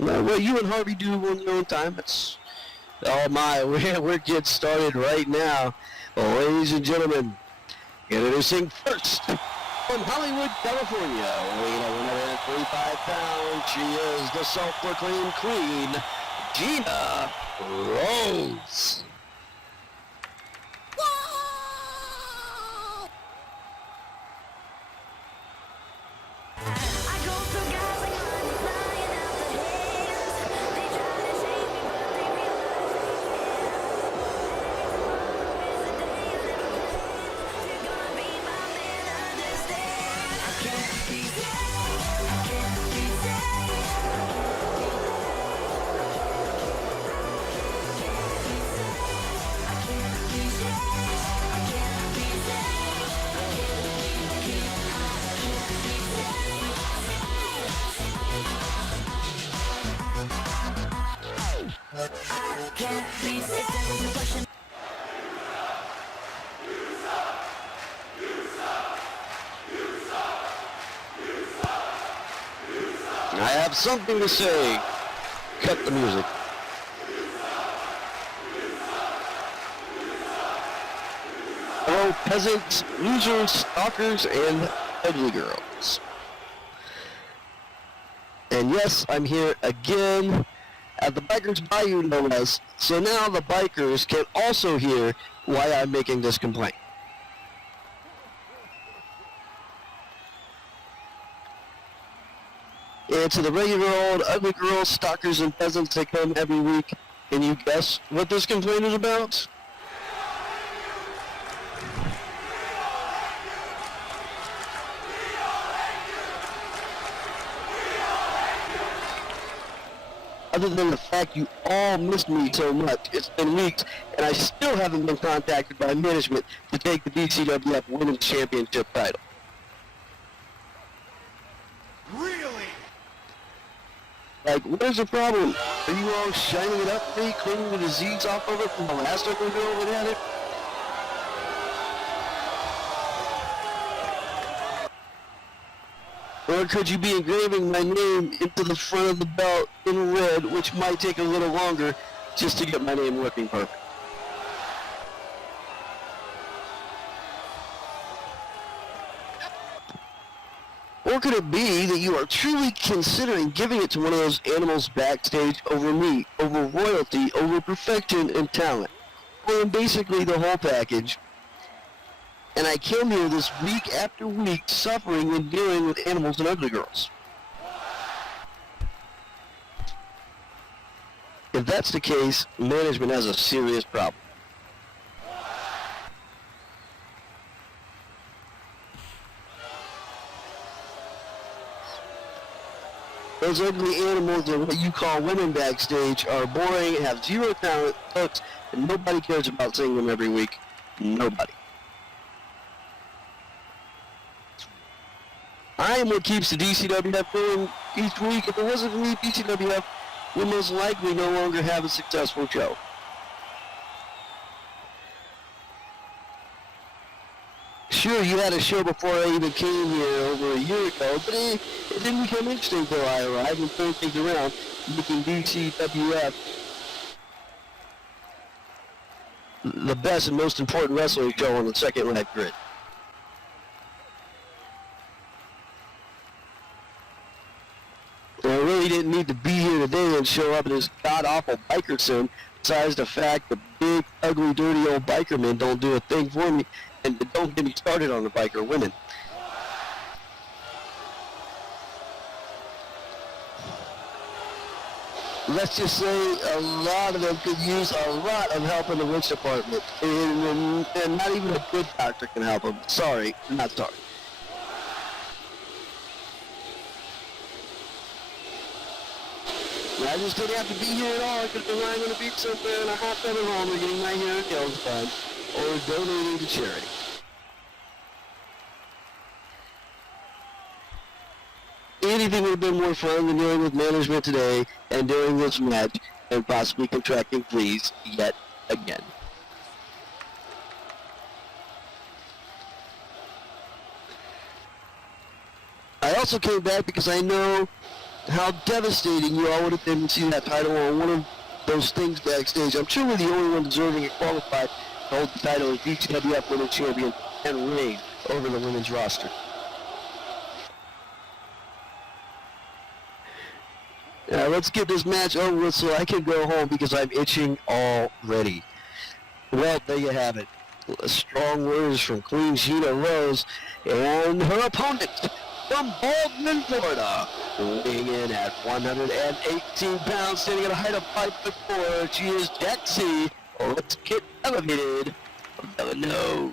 What you and Harvey do on your own time, it's... Oh my, we're getting started right now. Ladies and gentlemen, introducing first, from Hollywood, California, weighing at 135 pounds, she is the self-proclaimed queen, Gina Rose. I have something to say. Cut the music. Hello, peasants, losers, stalkers, and ugly girls. And yes, I'm here again at the Bikers Bayou, no less. So now the bikers can also hear why I'm making this complaint. And to the regular old ugly girls, stalkers, and peasants that come every week, can you guess what this complaint is about? Other than the fact you all missed me so much, it's been weeks, and I still haven't been contacted by management to take the DCWF Women's Championship title. Really? Like, what is the problem? Are you all shining it up for me, cleaning the disease off of it from the last ugly girl that had it? Or could you be engraving my name into the front of the belt in red, which might take a little longer just to get my name looking perfect? Or could it be that you are truly considering giving it to one of those animals backstage over me, over royalty, over perfection and talent? Or basically the whole package. And I came here this week after week suffering and dealing with animals and ugly girls. If that's the case, management has a serious problem. Those ugly animals and what you call women backstage are boring, have zero talent, looks, and nobody cares about seeing them every week. Nobody. I am what keeps the DCWF going each week. If it wasn't for me, DCWF would most likely no longer have a successful show. Sure, you had a show before I even came here over a year ago, but it didn't become interesting until I arrived and turned things around, making DCWF the best and most important wrestling show on the second life grid. I really didn't need to be here today and show up in this god-awful biker sim, besides the fact the big, ugly, dirty old biker men don't do a thing for me, and don't get me started on the biker women. Let's just say a lot of them could use a lot of help in the witch department, and not even a good doctor can help them. Sorry, not sorry. I just didn't have to be here at all. I could have been lying on the beach somewhere in a hot feather home or getting my hair and nails done, or donating to charity. Anything would have been more fun than dealing with management today and during this match and possibly contracting fleas yet again. I also came back because I know how devastating you all would have been to see that title on one of those things backstage. I'm sure we're the only one deserving and qualified to hold the title as DCWF Women's Champion and reign over the women's roster. Now let's get this match over with so I can go home because I'm itching already. Well, there you have it. Strong words from Queen Gina Rose and her opponent from Baldwin, Florida, weighing in at 118 pounds, standing at a height of 5'4". She is Jaxie. Let's get elevated. No.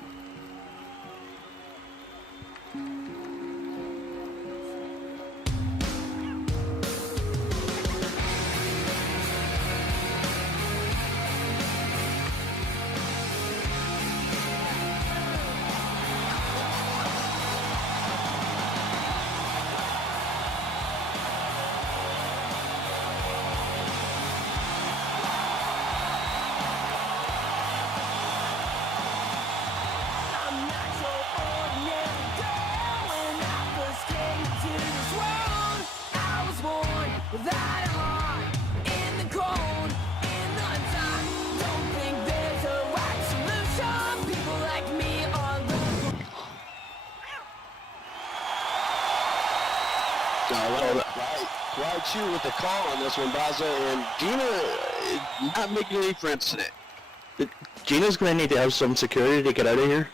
Right you with the call on this one, Baza, and Gina not making any friends today. Gina's going to need to have some security to get out of here.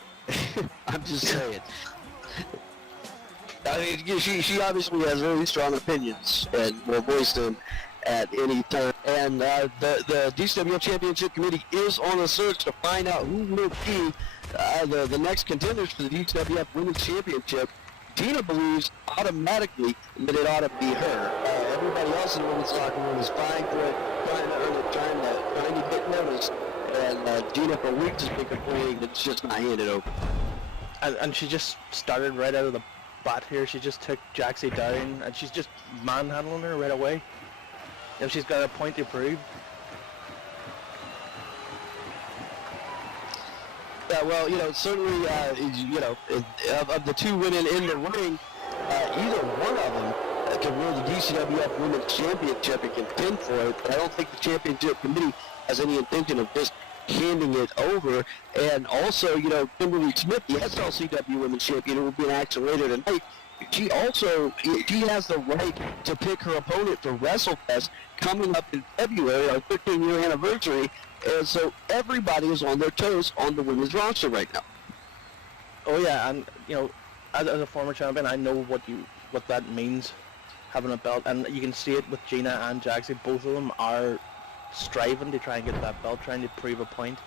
I'm just saying. I mean, she obviously has very strong opinions and will voice them at any time. And the DCWF Championship Committee is on a search to find out who will be the next contenders for the DCWF Women's Championship. Gina believes automatically that it ought to be her. Everybody else in the women's locker room is vying for it, trying to earn it, trying to get noticed. And Gina for weeks has been complaining that it's just not handed over. And she just started right out of the bat here. She just took Jaxie down, and she's just manhandling her right away. You know, she's got a point to prove. Yeah, well, you know, certainly, you know, of the two women in the ring, either one of them can win the DCWF Women's Championship and contend for it, but I don't think the Championship Committee has any intention of just handing it over. And also, you know, Kimberly Smith, the SLCW Women's Champion, who will be in action later tonight, she has the right to pick her opponent for WrestleFest coming up in February, our 15-year anniversary. And so everybody is on their toes on the women's roster right now. Oh yeah, and you know, as a former champion, I know what that means, having a belt, and you can see it with Gina and Jaxie. Both of them are striving to try and get that belt, trying to prove a point.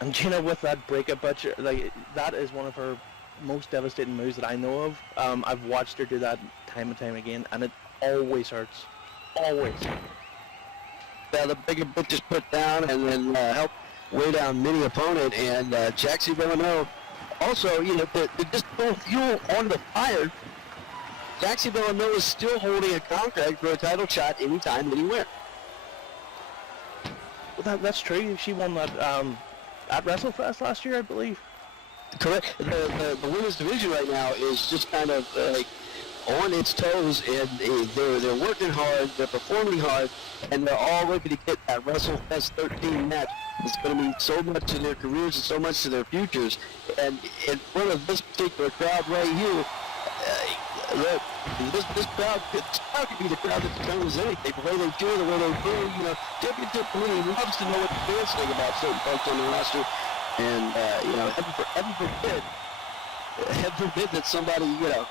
And Gina with that breakup butcher, like that is one of her most devastating moves that I know of. I've watched her do that time and time again, and it always hurts. Always. The bigger bitch is put down and then help weigh down mini opponent, and Jaxie Villanova also, you know, to just throw fuel on the fire. Jaxie Villanova is still holding a contract for a title shot anytime, anywhere. Well, that's true. She won that at WrestleFest last year, I believe. Correct. The women's division right now is just kind of like on its toes, and they're working hard, they're performing hard, and they're all ready to get that WrestleFest 13 match. It's going to mean so much to their careers and so much to their futures. And in front of this particular crowd right here, look, this crowd could be the crowd that determines anything. The way they do, the way they do, you know, Championship Committee loves to know what the fans think about certain folks on the roster. And, you know, heaven forbid that somebody, you know,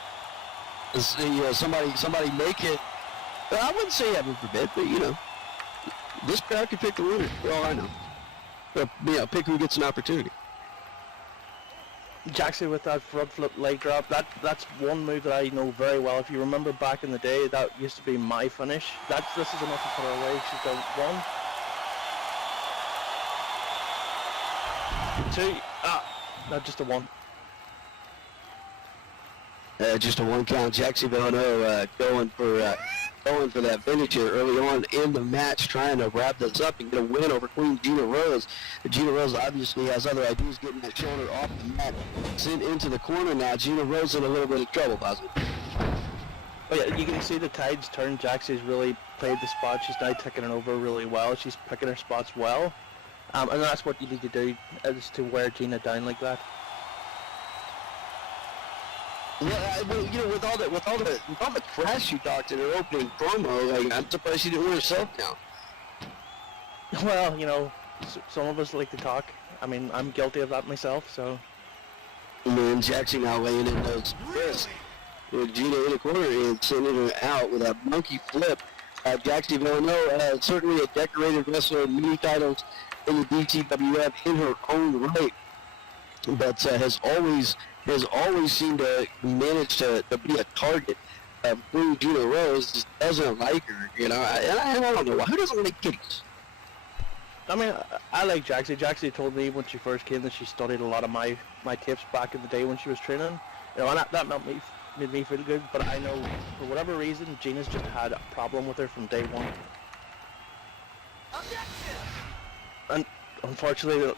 somebody make it. I wouldn't say heaven forbid, but, you know, this crowd could pick the winner, for all I know. Or, you know, pick who gets an opportunity. Jaxie with that front flip leg drop, that's one move that I know very well. If you remember back in the day, that used to be my finish. This is enough to put her away. She's got one. Two. Not just a one. Just a one count. Jaxie Villanova going for that finish here early on in the match, trying to wrap this up and get a win over Queen Gina Rose. Gina Rose obviously has other ideas, getting that shoulder off the mat, sent into the corner now. Gina Rose in a little bit of trouble, Boswell. Oh yeah, you can see the tides turn. Jaxie's really played the spot. She's now taking it over really well. She's picking her spots well. And that's what you need to do, is to wear Gina down like that. Well, you know, with all the crap she talked in her opening promo, like, I'm surprised she didn't wear herself down. Well, you know, some of us like to talk. I mean, I'm guilty of that myself, so. And Jackson now laying in those fists. With Gina in the corner and sending her out with a monkey flip. Jackson Villanelle, certainly a decorated wrestler, many titles in the DCWF in her own right, but has always seemed to manage to be a target of Queen Gina Rose. Just doesn't like her, you know. And I don't know why. Who doesn't like kitties? I mean, I like Jaxie. Jaxie told me when she first came that she studied a lot of my tips back in the day when she was training. You know, and that made me feel good. But I know, for whatever reason, Gina's just had a problem with her from day one. And unfortunately,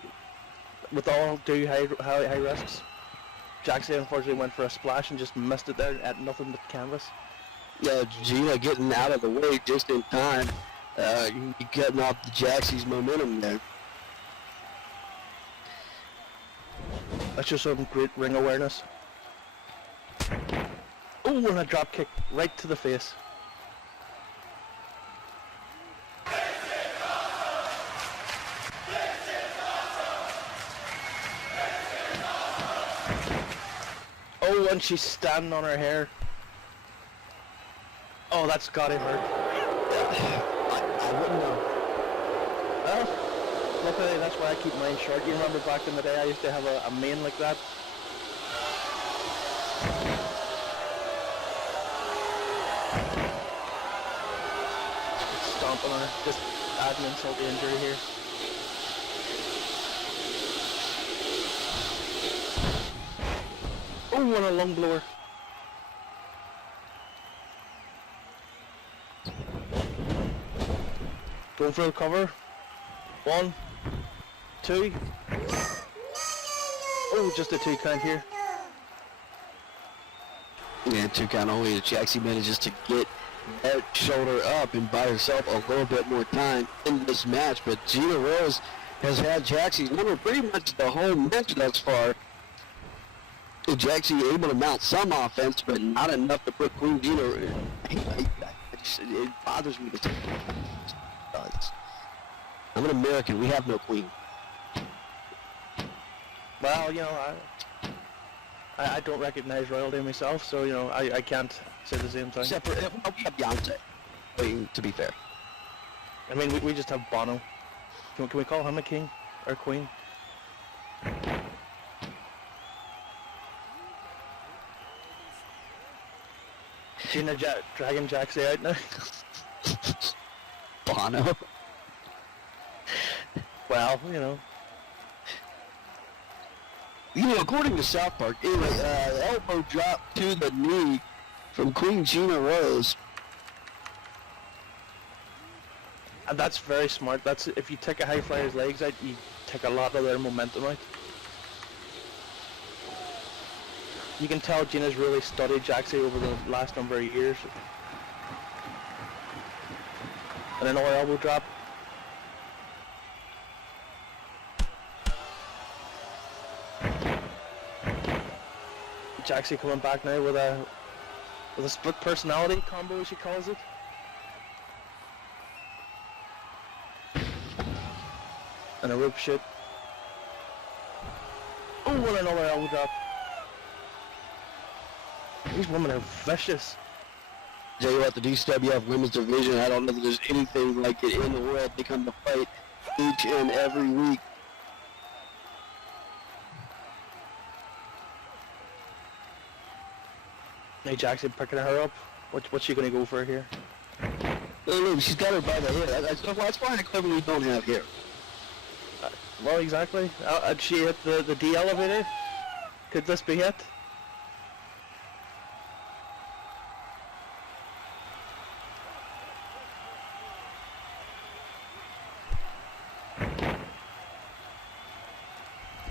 with all due high risks, Jaxie unfortunately went for a splash and just missed it there at nothing but canvas. Yeah, Gina getting out of the way just in time. Cutting off the Jaxie's momentum there. That's just some great ring awareness. Oh, and a drop kick right to the face. Oh, and she's standing on her hair. Oh, that's gotta hurt. I wouldn't know. Well, luckily that's why I keep mine short. You remember back in the day I used to have a mane like that? Stomping on her, just adding insult to injury here. Oh, and a lung blower. Going for the cover. 1, 2. Oh, just a 2 count here. Yeah, 2 count only. Jaxie manages to get that shoulder up and buy herself a little bit more time in this match. But Gina Rose has had Jaxie's number pretty much the whole match thus far. Jaxie able to mount some offense, but not enough to put Queen Gina. It bothers me to. I'm an American. We have no queen. Well, you know, I don't recognize royalty myself, so you know I can't say the same thing. Except for we have Beyonce. I mean, to be fair. I mean, we just have Bono. Can we call him a king or queen? Gina dragging Jaxie out now. Bono. Well, you know. You know, according to South Park, anyway, elbow drop to the knee from Queen Gina Rose. And that's very smart. That's if you take a high flyer's legs out, you take a lot of their momentum out. You can tell Gina's really studied Jaxie over the last number of years. And another elbow drop. Jaxie coming back now with a split personality combo, as she calls it. And a rope shit. Oh, and another elbow drop. These women are vicious. Tell you what, the DCWF women's division, I don't know that there's anything like it in the world. They come to fight each and every week. Hey, Jackson picking her up. What's she gonna go for here? Look, she's got her by the hair. That's why I cleverly don't have hair. Well, exactly. Had she hit the D elevator? Could this be it?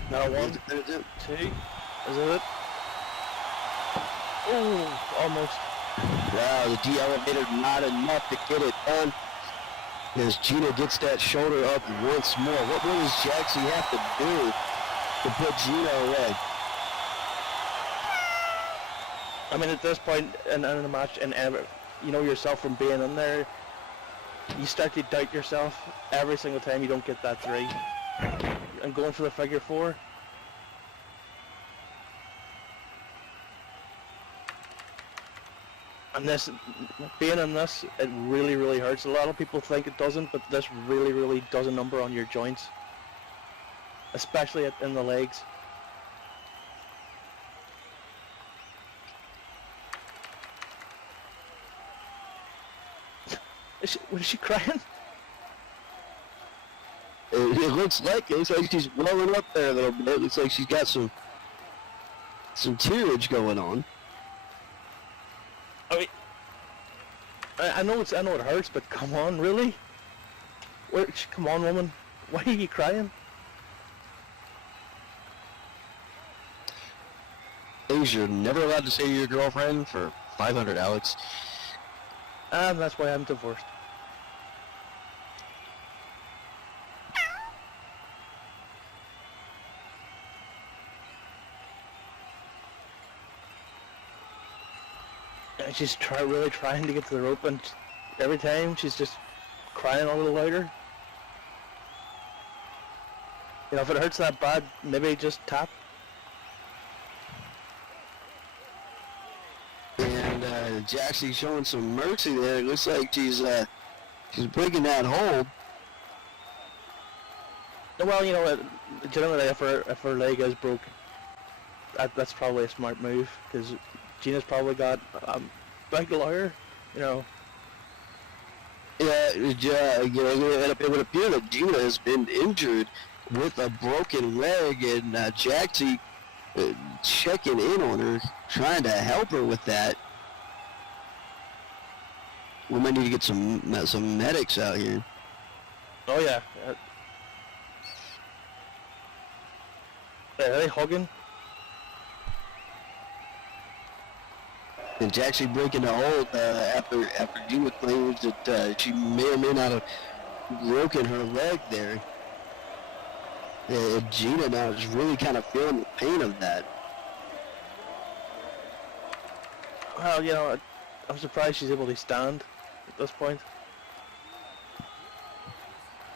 Now 1, 2. Is it? Oh, almost. Wow, the D-elevator not enough to get it done. As Gina gets that shoulder up once more. What does Jackson have to do to put Gina away? I mean, at this point in a match, and you know yourself from being in there, you start to doubt yourself every single time you don't get that 3. And going for the figure 4. And this, being in this, it really, really hurts. A lot of people think it doesn't, but this really, really does a number on your joints. Especially in the legs. Was she crying? It looks like she's welling up there a little bit. It looks like she's got some tearage going on. I mean, I know it hurts, but come on, really? Come on, woman. Why are you crying? Things you're never allowed to say to your girlfriend for 500, Alex. And that's why I'm divorced. And she's really trying to get to the rope, and every time she's just crying a little louder. You know, if it hurts that bad, maybe just tap. And Jackie's showing some mercy there. It looks like she's breaking that hold. Well, you know, generally if her leg is broke, that's probably a smart move, because Gina's probably got a big lawyer, you know. Yeah, it would appear that Gina has been injured with a broken leg, and Jackie checking in on her, trying to help her with that. We might need to get some medics out here. Oh yeah. Are they hugging? And Jackie breaking the hold after Gina claims that she may or may not have broken her leg there. Gina now is really kind of feeling the pain of that. Well, you know, I'm surprised she's able to stand at this point.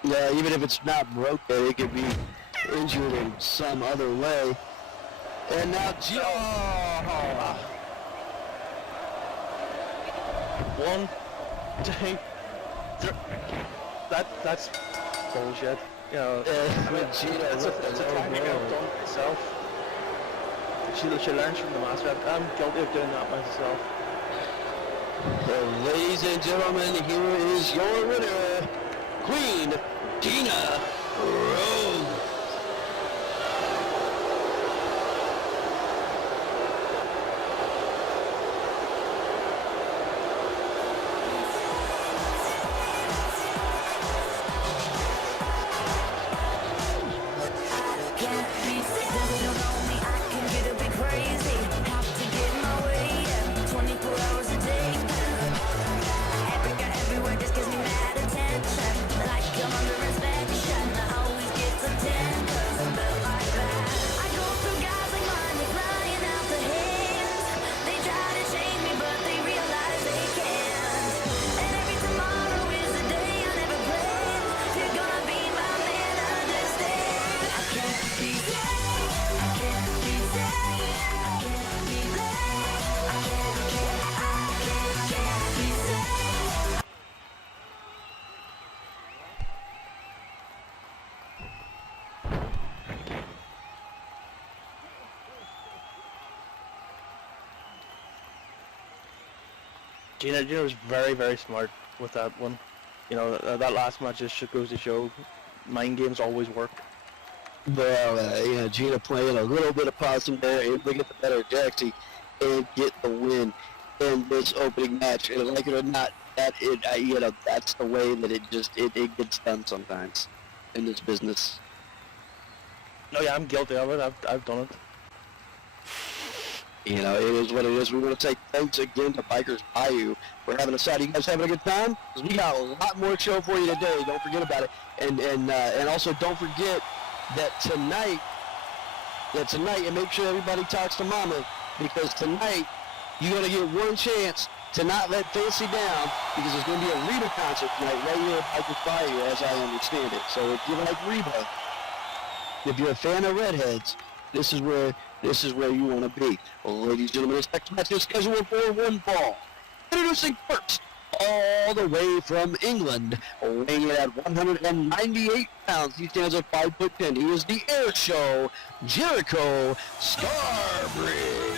Yeah, even if it's not broken, it could be injured in some other way. And now Gina... Oh. 1, 2, 3. That's bullshit. You know, I mean, Gina, it's a technique I've done myself. She learns from the master. I'm guilty of doing that myself. Ladies and gentlemen, here is your winner, Queen Gina Rhodes. Gina was very, very smart with that one. You know, that last match just goes to show mind games always work. Well, Gina playing a little bit of possum there, able to get the better of Jackie and get the win in this opening match. And like it or not, that's the way that it gets done sometimes in this business. No, yeah, I'm guilty of it. I've done it. You know, it is what it is. We want to say thanks again to Bikers Bayou for having us out. You guys having a good time? 'Cause we got a lot more show for you today. Don't forget about it. And also don't forget that tonight, and make sure everybody talks to Mama, because tonight you're going to get one chance to not let Fancy down, because there's going to be a Reba concert tonight right here at Bikers Bayou, as I understand it. So if you like Reba, if you're a fan of Redheads, this is where you want to be. Well, ladies and gentlemen, this next match is scheduled for one fall. Introducing first, all the way from England, weighing in at 198 pounds. He stands at 5'10". He is the Air Show, Jericho Starbridge.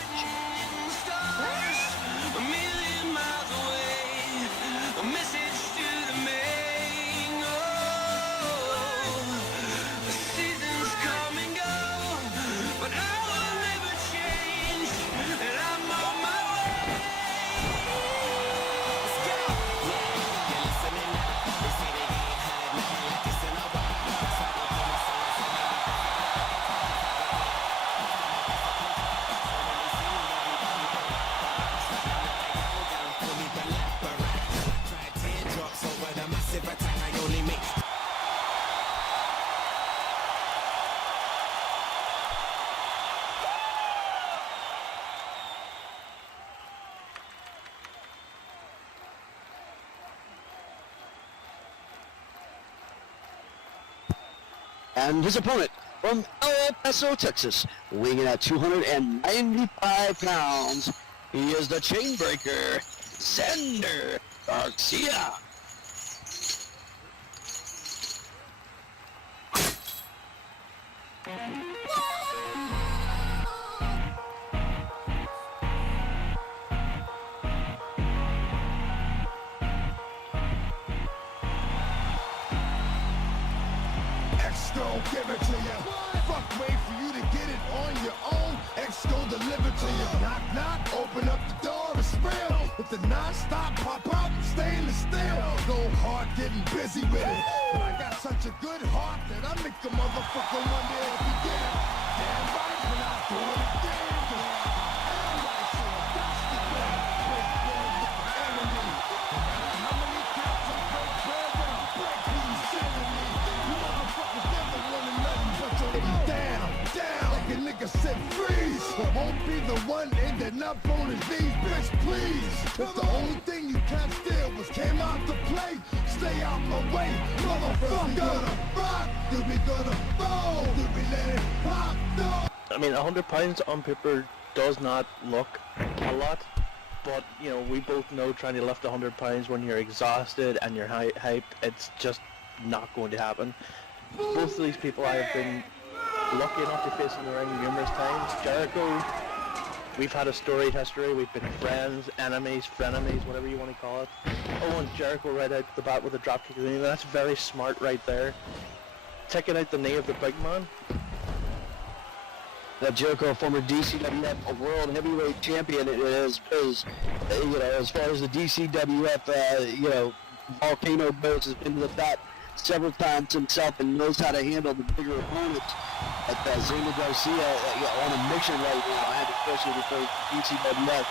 And his opponent from El Paso, Texas, weighing in at 295 pounds, he is the Chainbreaker, Xander Garcia. Give it to you. Fuck, wait for you to get it on your own. X gon' deliver to you. Knock, knock, open up the door, it's real. With the non-stop pop-out, stainless steel. Go hard, getting busy with it. But I got such a good heart that I make a motherfucker wonder if he did it. Damn right, when I do it again. Everybody say I got to break bread with my enemy. No matter how many times I break bread, when I break, who you sending me? You motherfuckers never wanted nothing but to lay down, like a nigga said freeze. But won't be the one ending up on his knees, bitch, please. If the only thing you can't steal was came out to play, stay out my way, motherfucker. We gonna rock, then we gonna roll, then we let it pop, no. I mean, 100 pounds on paper does not look a lot, but, you know, we both know trying to lift 100 pounds when you're exhausted and you're hyped, it's just not going to happen. Both of these people I have been lucky enough to face in the ring numerous times. Jericho, we've had a storied history, we've been friends, enemies, frenemies, whatever you want to call it. Oh, and Jericho right out the bat with a dropkick, that's very smart right there. Taking out the knee of the big man. Jericho, a former DCWF World Heavyweight Champion, is you know, as far as the DCWF, you know, volcano goes, has been to the top several times himself and knows how to handle the bigger opponents. But Xander Garcia on a mission right now, and especially because DCWF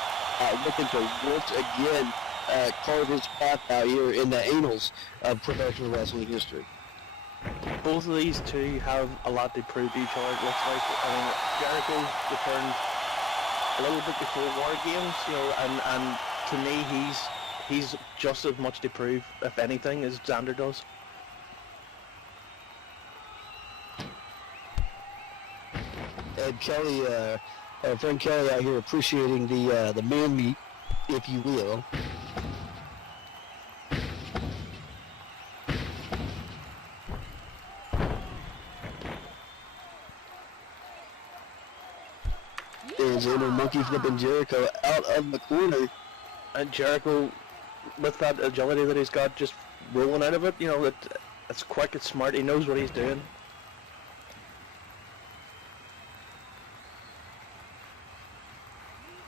looking to once again carve his path out here in the annals of professional wrestling history. Both of these two have a lot to prove to each other, it looks like. I mean, Jericho returned a little bit before War Games, you know, and to me he's just as much to prove, if anything, as Xander does. And Kelly, our friend Kelly out here appreciating the man meat, if you will. Is in a monkey flipping Jericho out of the corner. And Jericho, with that agility that he's got, just rolling out of it, you know, it's quick, it's smart, he knows what he's doing.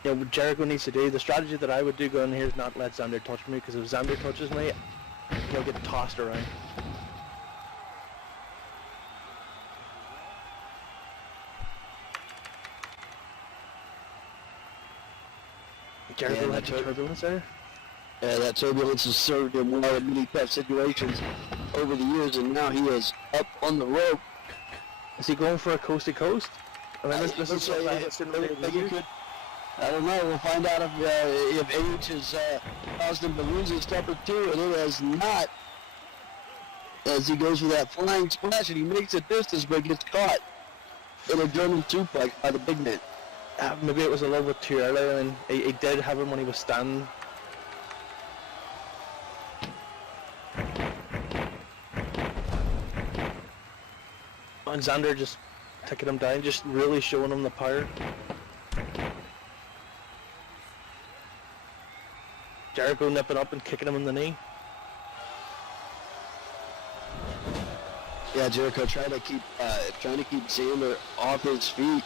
You know, what Jericho needs to do, the strategy that I would do going here is not let Xander touch me, because if Xander touches me, he'll get tossed around. Jericho had turbulence there. That turbulence has served him well in many tough situations over the years, and now he is up on the rope. Is he going for a coast to coast? I mean, this is something I I don't know. We'll find out if age has caused him to lose his temper too, and it has not. As he goes for that flying splash, and he makes a distance, but gets caught in a German suplex by the big man. Maybe it was a little bit too early. I mean, he did have him when he was standing. And Xander just taking him down, just really showing him the power. Jericho nipping up and kicking him in the knee. Yeah, Jericho trying to keep Xander off his feet.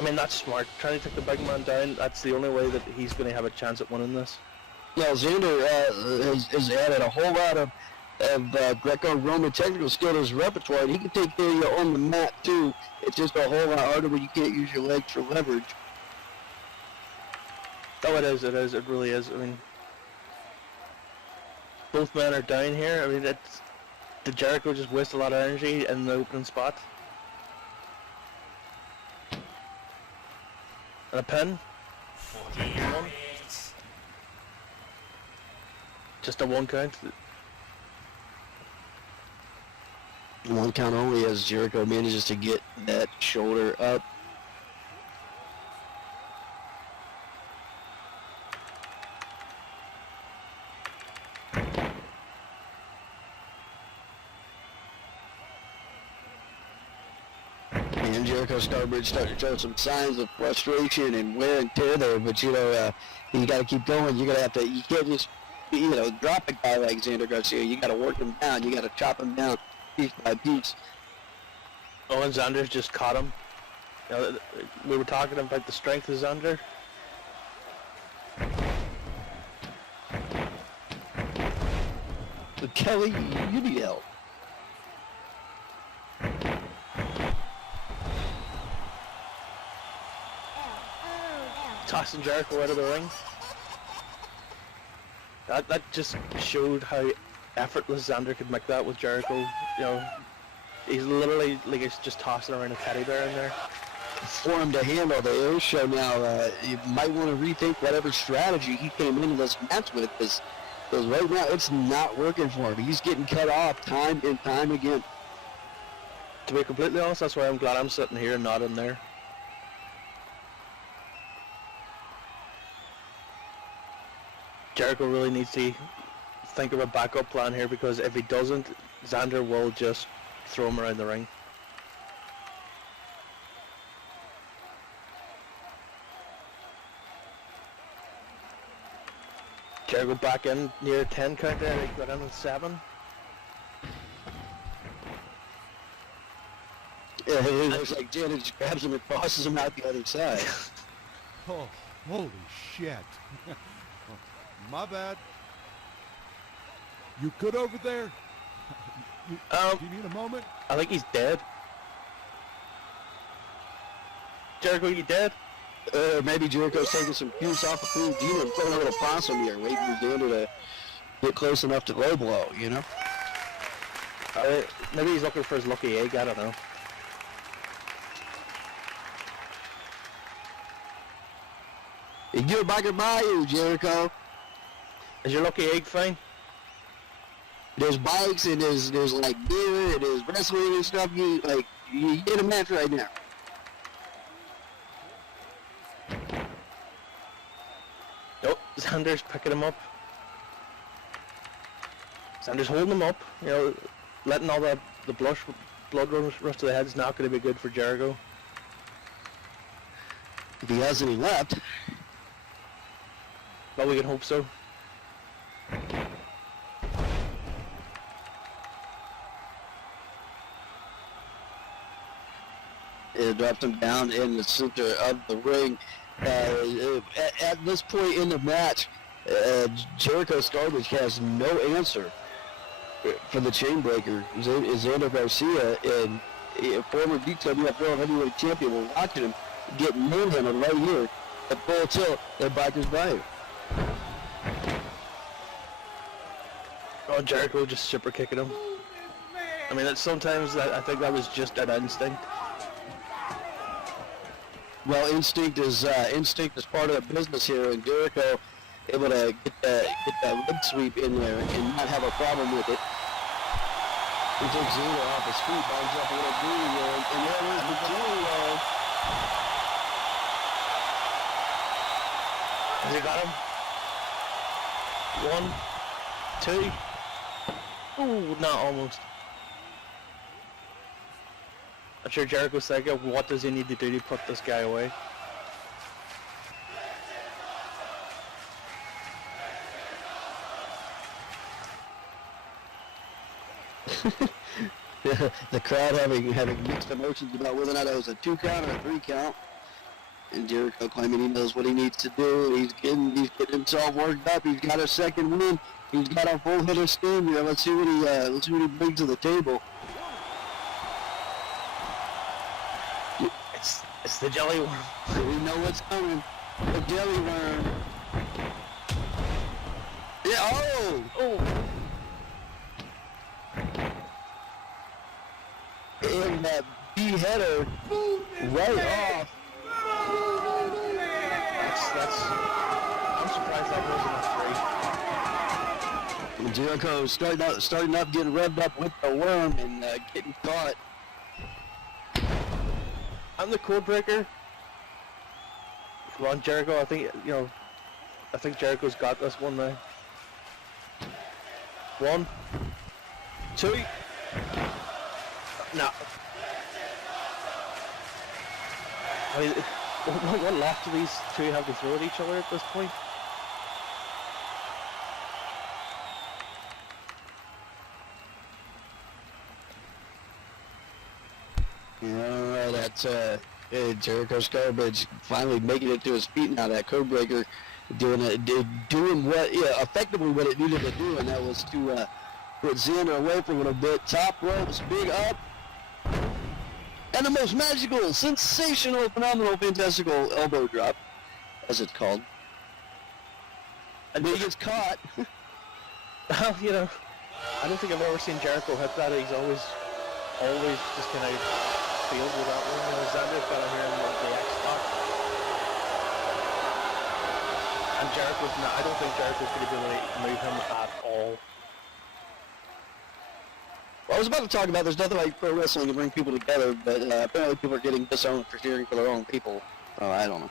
I mean, that's smart. Trying to take the big man down, that's the only way that he's going to have a chance at winning this. Yeah, Xander has added a whole lot of Greco-Roman technical skill to his repertoire, and he can take care of you on the mat too. It's just a whole lot harder when you can't use your legs for leverage. Oh, it really is. I mean, both men are down here. I mean, did Jericho just waste a lot of energy in the opening spot? And a pin. Just a 1 count. One count only as Jericho manages to get that shoulder up. And Jericho Starbridge starting to show some signs of frustration and wear and tear there, but you got to keep going. You can't just drop a guy like Xander Garcia. You got to work him down. You got to chop him down piece by piece. Oh, and Xander's just caught him. We were talking about the strength of Xander. But Kelly, you need help. Tossing Jericho out of the ring. That just showed how effortless Xander could make that with Jericho. He's literally like he's just tossing around a teddy bear in there. For him to handle the air show now, you might want to rethink whatever strategy he came into this match with, because right now it's not working for him. He's getting cut off time and time again. To be completely honest, that's why I'm glad I'm sitting here and not in there. Jericho really needs to think of a backup plan here, because if he doesn't, Xander will just throw him around the ring. Jericho back in near 10 count there, he got in at 7. Yeah, it looks like Janet just grabs him and tosses him out the other side. Oh, holy shit. My bad. You good over there? Do you need a moment? I think he's dead. Jericho, you dead? Maybe Jericho's taking some cues off of Cool Gina and putting a little possum here, waiting for Xander to get close enough to low blow, Maybe he's looking for his lucky egg, I don't know. You're back at Bayou, Jericho. Is your lucky egg fine? There's bikes and there's like beer and there's wrestling and stuff. You get a match right now. Nope, Xander's picking him up. Xander's holding him up. Letting all the blood rush to the head is not going to be good for Jericho. If he has any left. Well, we can hope so. It dropped him down in the center of the ring. At this point in the match, Jericho Starbridge has no answer for the chainbreaker. Xander Garcia, and former DCWF World Heavyweight Champion, we're watching him get manhandled right here At full tilt, they're Bikers Bayou. Oh, Jericho just super kicking him. I mean, sometimes I think that was just an instinct. Well, instinct is part of the business here, and Jericho able to get that leg sweep in there and not have a problem with it. He takes Zero off his feet, binds up a little green roll, and there is the jelly roll. Has he got him? 1, 2. Ooh, not almost. I'm sure Jericho's thinking, what does he need to do to put this guy away? The crowd having mixed emotions about whether or not it was a 2 count or a 3 count. And Jericho claiming he knows what he needs to do. He's getting himself worked up. He's got a second win. He's got a full head of steam here. Let's see what he brings to the table. It's the jelly worm. We know what's coming. The jelly worm. Yeah. Oh. And that B-header right off. I'm surprised that wasn't a 3. And Jericho starting up, getting revved up with the worm and getting caught. I'm the code breaker. Come on, Jericho. I think Jericho's got this one now. 1, 2. No. I mean, what left do these two have to throw at each other at this point? Yeah, that's Jericho's garbage finally making it to his feet now. That code breaker doing effectively what it needed to do, and that was to put Xander away for a little bit. Top ropes, big up, and the most magical, sensational, phenomenal, fantastical elbow drop, as it's called. And then he gets caught. Well, I don't think I've ever seen Jericho hit that. He's always just kind of failed with that one. Xander's got him here in the X-Pac. And I don't think Jericho's going to be able to move him at all. Well, I was about to talk about there's nothing like pro wrestling to bring people together, but apparently people are getting disowned for cheering for their own people. Oh, I don't know.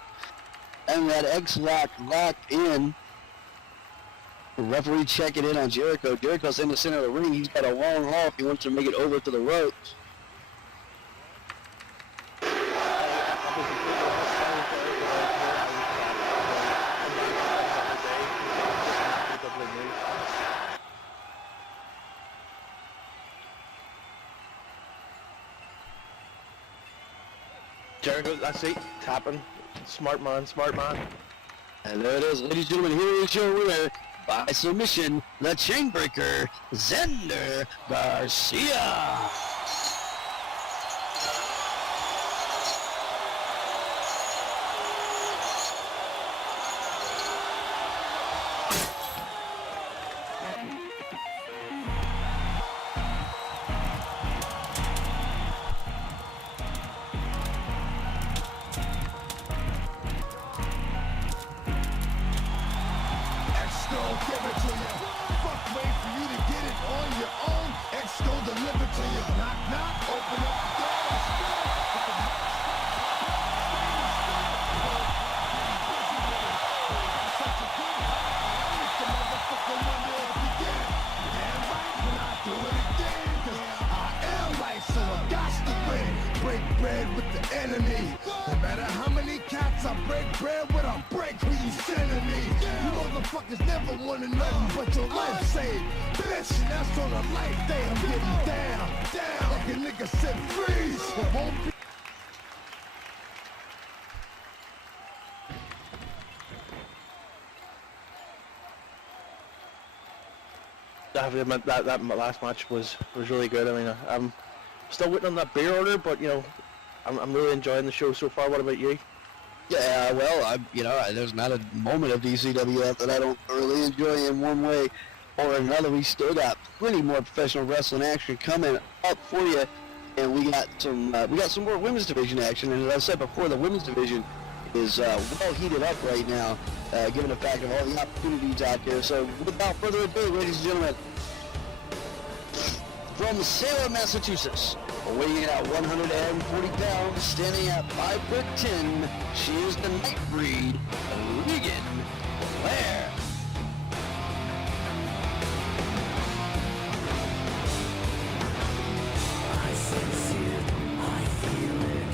And that X-Lock locked in. The referee checking in on Jericho. Jericho's in the center of the ring. He's got a long haul if he wants to make it over to the ropes. Jericho, I see, tapping. Smart man. And there it is, ladies and gentlemen, here is your winner by submission, the Chainbreaker, Xander Garcia. Give it to you. Fuck, wait for you to get it on your own. X gon' deliver to you. Knock, knock, open up the door. Such a good it's the motherfucker wonder if you get it. Damn right, when I do it again. 'Cause I am right, so I got to win. Break bread with the enemy. No matter how many cats I break bread with, I break who you sending me. You motherfuckers never wanted nothing but your life saved. Bitch, that's on a life day. I'm getting down. Like a nigga said, freeze. It won't be. I have to admit that last match was really good. I mean, I'm still waiting on that beer order, but I'm really enjoying the show so far. What about you? Yeah, well, there's not a moment of DCWF that I don't really enjoy in one way or another. We still got plenty more professional wrestling action coming up for you, and we got some more women's division action. And as I said before, the women's division is well heated up right now, given the fact of all the opportunities out there. So, without further ado, ladies and gentlemen, from Salem, Massachusetts, weighing at 140 pounds, standing at 5'10", she is the Nightbreed, Regan Blair. I sense it, I feel it,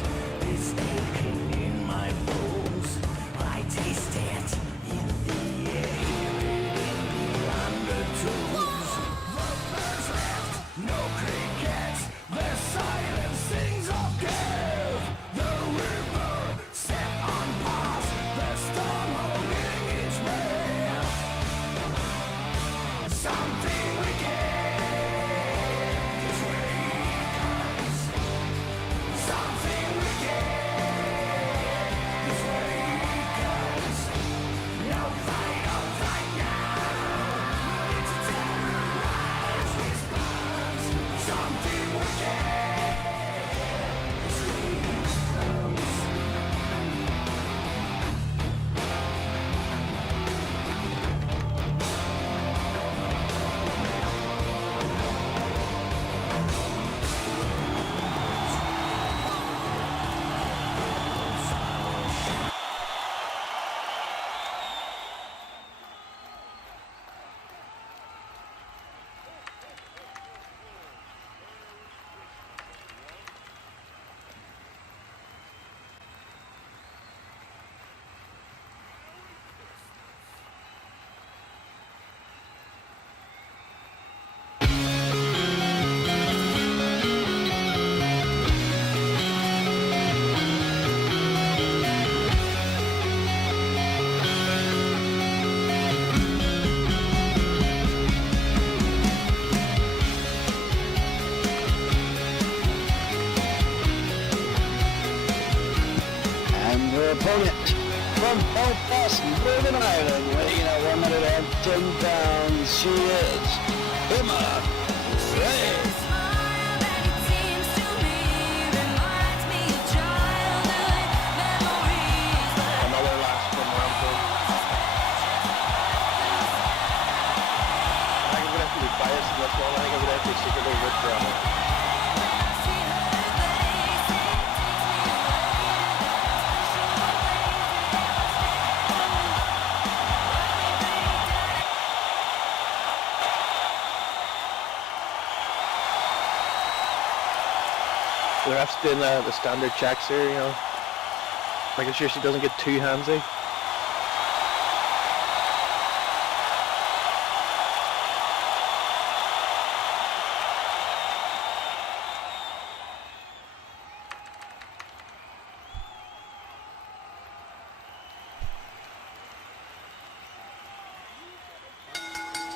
it's aching in my bones. I taste it in the air, hear it in the undertones. The birds left, no crickets, their silence sings of death. The river set on pause, the storm holding its breath. Something wicked is where he comes. Something wicked is where he comes. No fight now. It's a terrorize response. Something wicked is where he comes. And her opponent from Belfast, Northern Ireland, weighing at 110 pounds, she is Emma Ray. Another last from Rampage. I think I'm gonna have to be biased in this one. I think I'm gonna have to secretly root for Emma. The ref's doing the standard checks here, making sure she doesn't get too handsy.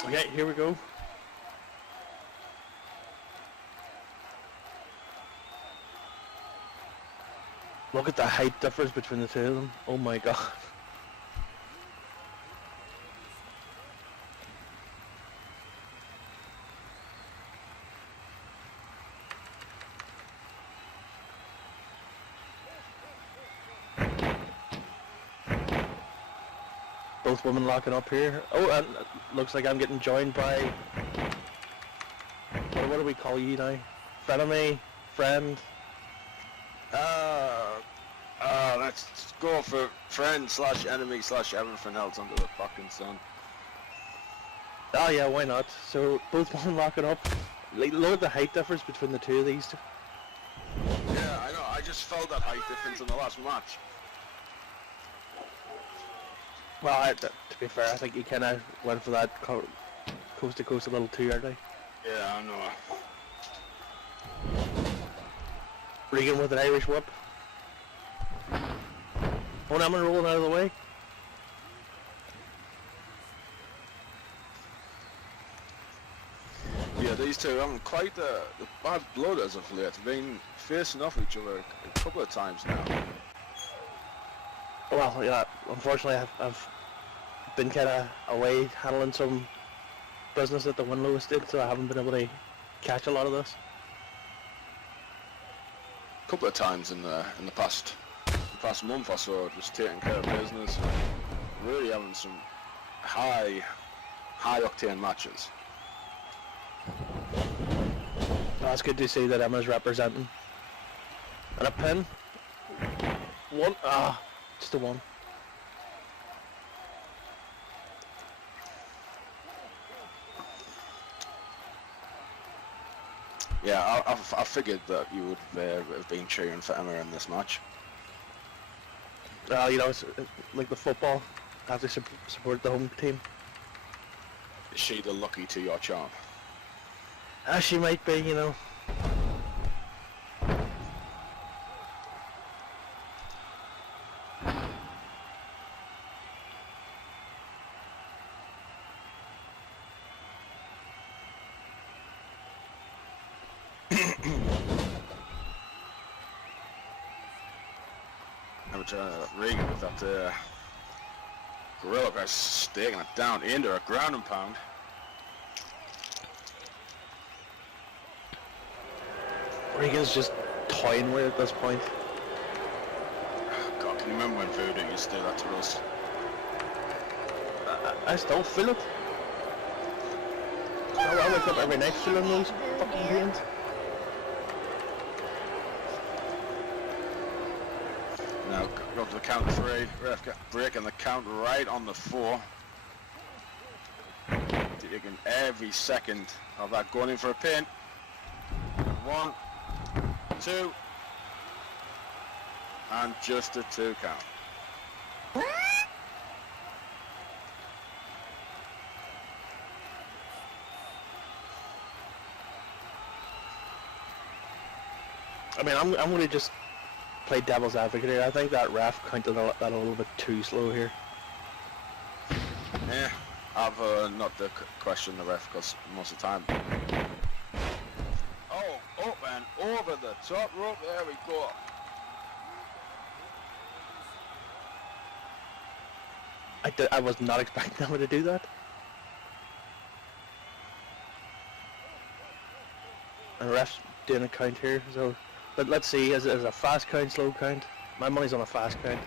Okay, here we go. Look at the height difference between the two of them. Oh my god. Both women locking up here. Oh, and it looks like I'm getting joined by... What do we call you now? Frenemy? Friend? Let's go for friend / enemy / everything else under the fucking sun. Oh yeah, why not? So both women locking up. Like, look at the height difference between the two of these two. Yeah, I know. I just felt that height difference in the last match. Well, to be fair, I think he kind of went for that coast to coast a little too early. Yeah, I know. Regan with an Irish whip. One Emma rolling out of the way. Yeah, these two haven't quite the bad blood as of late. They've been facing off each other a couple of times now. Well, yeah, unfortunately I've been kind of away handling some business at the Winlow estate, so I haven't been able to catch a lot of this. A couple of times in the past month or so, just taking care of business, really having some high octane matches. Well, it's good to see that Emma's representing. And a pin. One. Just a one. Yeah, I figured that you would have been cheering for Emma in this match. You know, it's like the football. I have to support the home team. Is she the lucky to your charm? She might be, you know. Regan with that gorilla press, staking it down into a ground and pound. Regan's just toying with it at this point. God, can you remember when Voodoo used to do that to us? I still feel it. I wake up every night feeling those fucking pains. Now go to the count of 3. Ref breaking the count right on the 4. Taking every second of that going in for a pin. 1, 2, and just a 2 count. I mean, I'm going to just play devil's advocate here. I think that ref counted that a little bit too slow here. Yeah, I've not to question the ref because most of the time. Oh, up and over the top rope. There we go. I was not expecting them to do that. And the ref's doing a count here, so but let's see, is it a fast count, slow count? My money's on a fast count.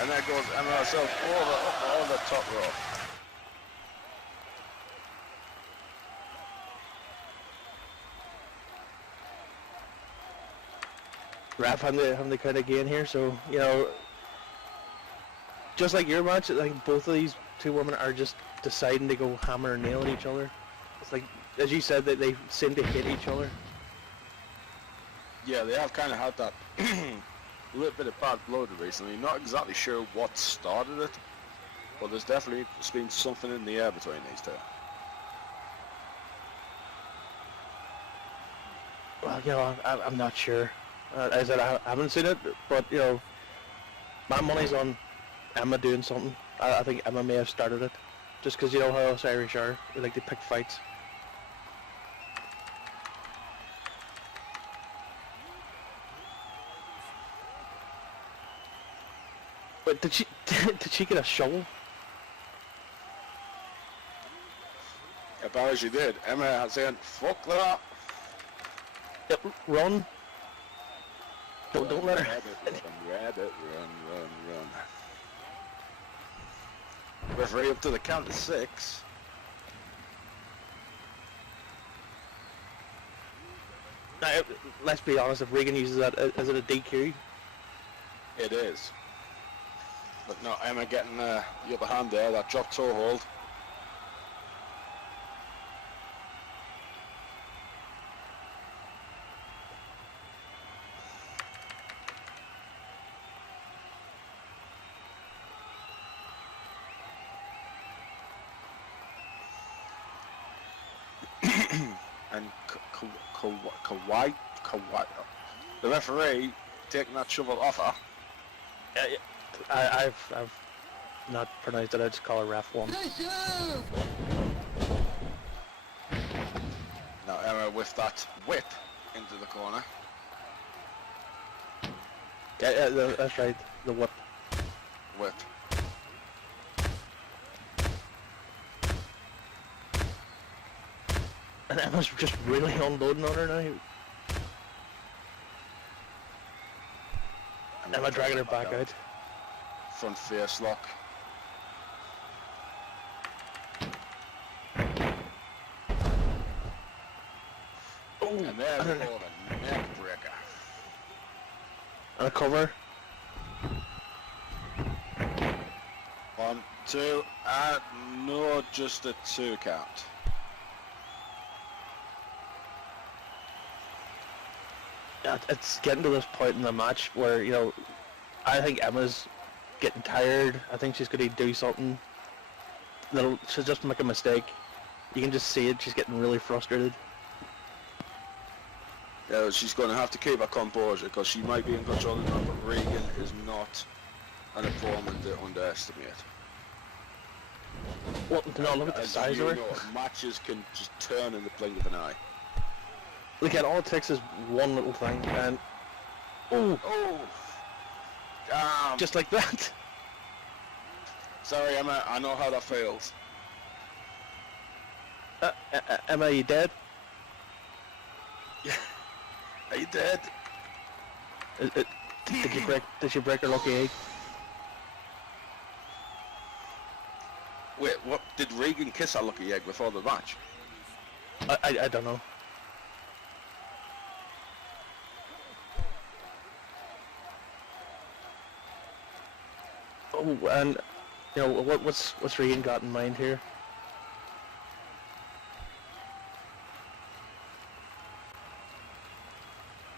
And there goes Emma herself over the top rope. Ref having the count again here, so you know, just like your match, I think both of these two women are just deciding to go hammer and nail at each other. It's like, as you said, that they seem to hit each other. Yeah, they have kind of had that little bit of bad blood recently. Not exactly sure what started it, but there's definitely been something in the air between these two. Well, you know, I'm not sure. As I said, I haven't seen it, but you know, my money's on Emma doing something. I think Emma may have started it, just because you know how us Irish are. We like to pick fights. But did she get a shovel? Apparently she did. Emma saying, "Fuck that." Yep, run. Don't let her. Rabbit, run. Referee up to the count of 6. Now, let's be honest, if Regan uses that, is it a DQ? It is. But no, Emma getting the upper hand there, that drop toe hold. And Kawhi, the referee taking that shovel off her. I've not pronounced it. I just call her ref 1. Now Emma with that whip into the corner. That's right. The whip. Whip. And Emma's just really unloading on her now. Emma dragging her back out. Front face lock. Oh, And there we go, the neck breaker. and a cover. 1, 2, and no, just a 2 count. Yeah, it's getting to this point in the match where, you know, I think Emma's getting tired. I think she's going to do something she'll just make a mistake. You can just see it. She's getting really frustrated. Yeah, she's going to have to keep her composure because she might be in control of it, but Regan is not an opponent to underestimate. Well, no, look at the As size you of her. know, matches can just turn in the blink of an eye. Look at all it takes is one little thing, and oh, Oh! Damn! just like that. Sorry, Emma, I know how that feels. Emma, you dead? Are you dead? Did you break her lucky egg? Wait, what? Did Regan kiss her lucky egg before the match? I don't know. Oh, and you know what's Regan got in mind here?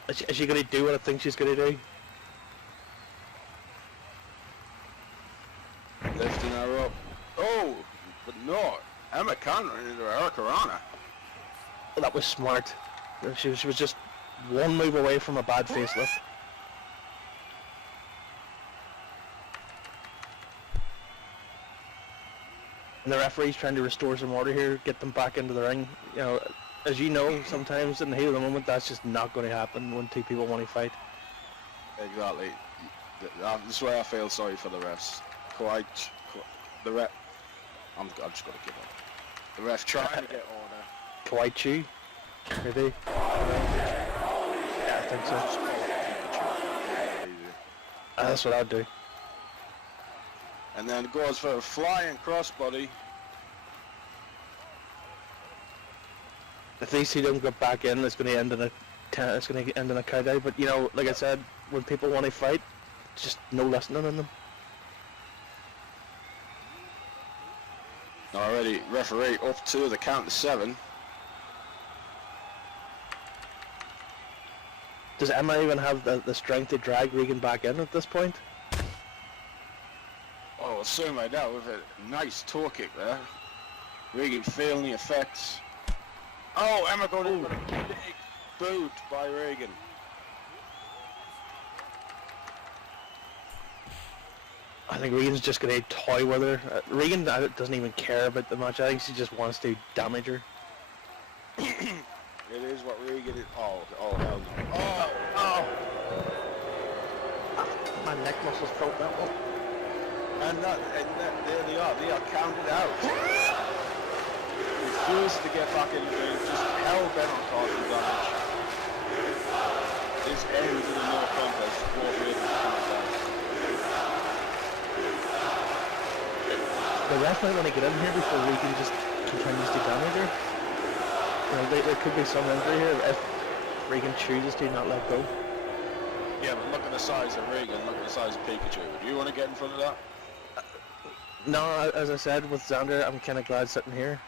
Is she gonna do what I think she's gonna do? Lifting her up. Oh! But no! Emma countering into her Hurricanrana. Well, that was smart. She was just one move away from a bad facelift. And the referee's trying to restore some order here, get them back into the ring. You know, as you know, sometimes in the heat of the moment, that's just not going to happen when two people want to fight. Exactly. This is where I feel sorry for the refs. The ref. I'm just gonna give up. The ref trying to get order. Kawaii Chu, maybe. Yeah, I think so. That's what I'd do. And then goes for a flying crossbody. If these two don't get back in, it's going to end in a count out. But you know, like I said, when people want to fight, just no listening in them. Already, referee up to the count of 7. Does Emma even have the strength to drag Regan back in at this point? Oh, assume I doubt with a nice toe kick there. Regan feeling the effects. Oh, Emma going in with a big boot by Regan. I think Regan's just going to toy with her. Regan doesn't even care about the match. I think she just wants to damage her. It is what Regan is. Oh, hell no. Oh! My neck muscles felt that one. And there they are counted out. Refused to get back in the ring, just hell bent on causing damage. This ends in a no contest, both Regan and Count. The ref might want to get in here before Regan just continues to damage her. You know, there could be some injury here if Regan chooses to not let go. Yeah, but look at the size of Regan, look at the size of Pikachu. Do you want to get in front of that? No, as I said, with Xander, I'm kind of glad sitting here.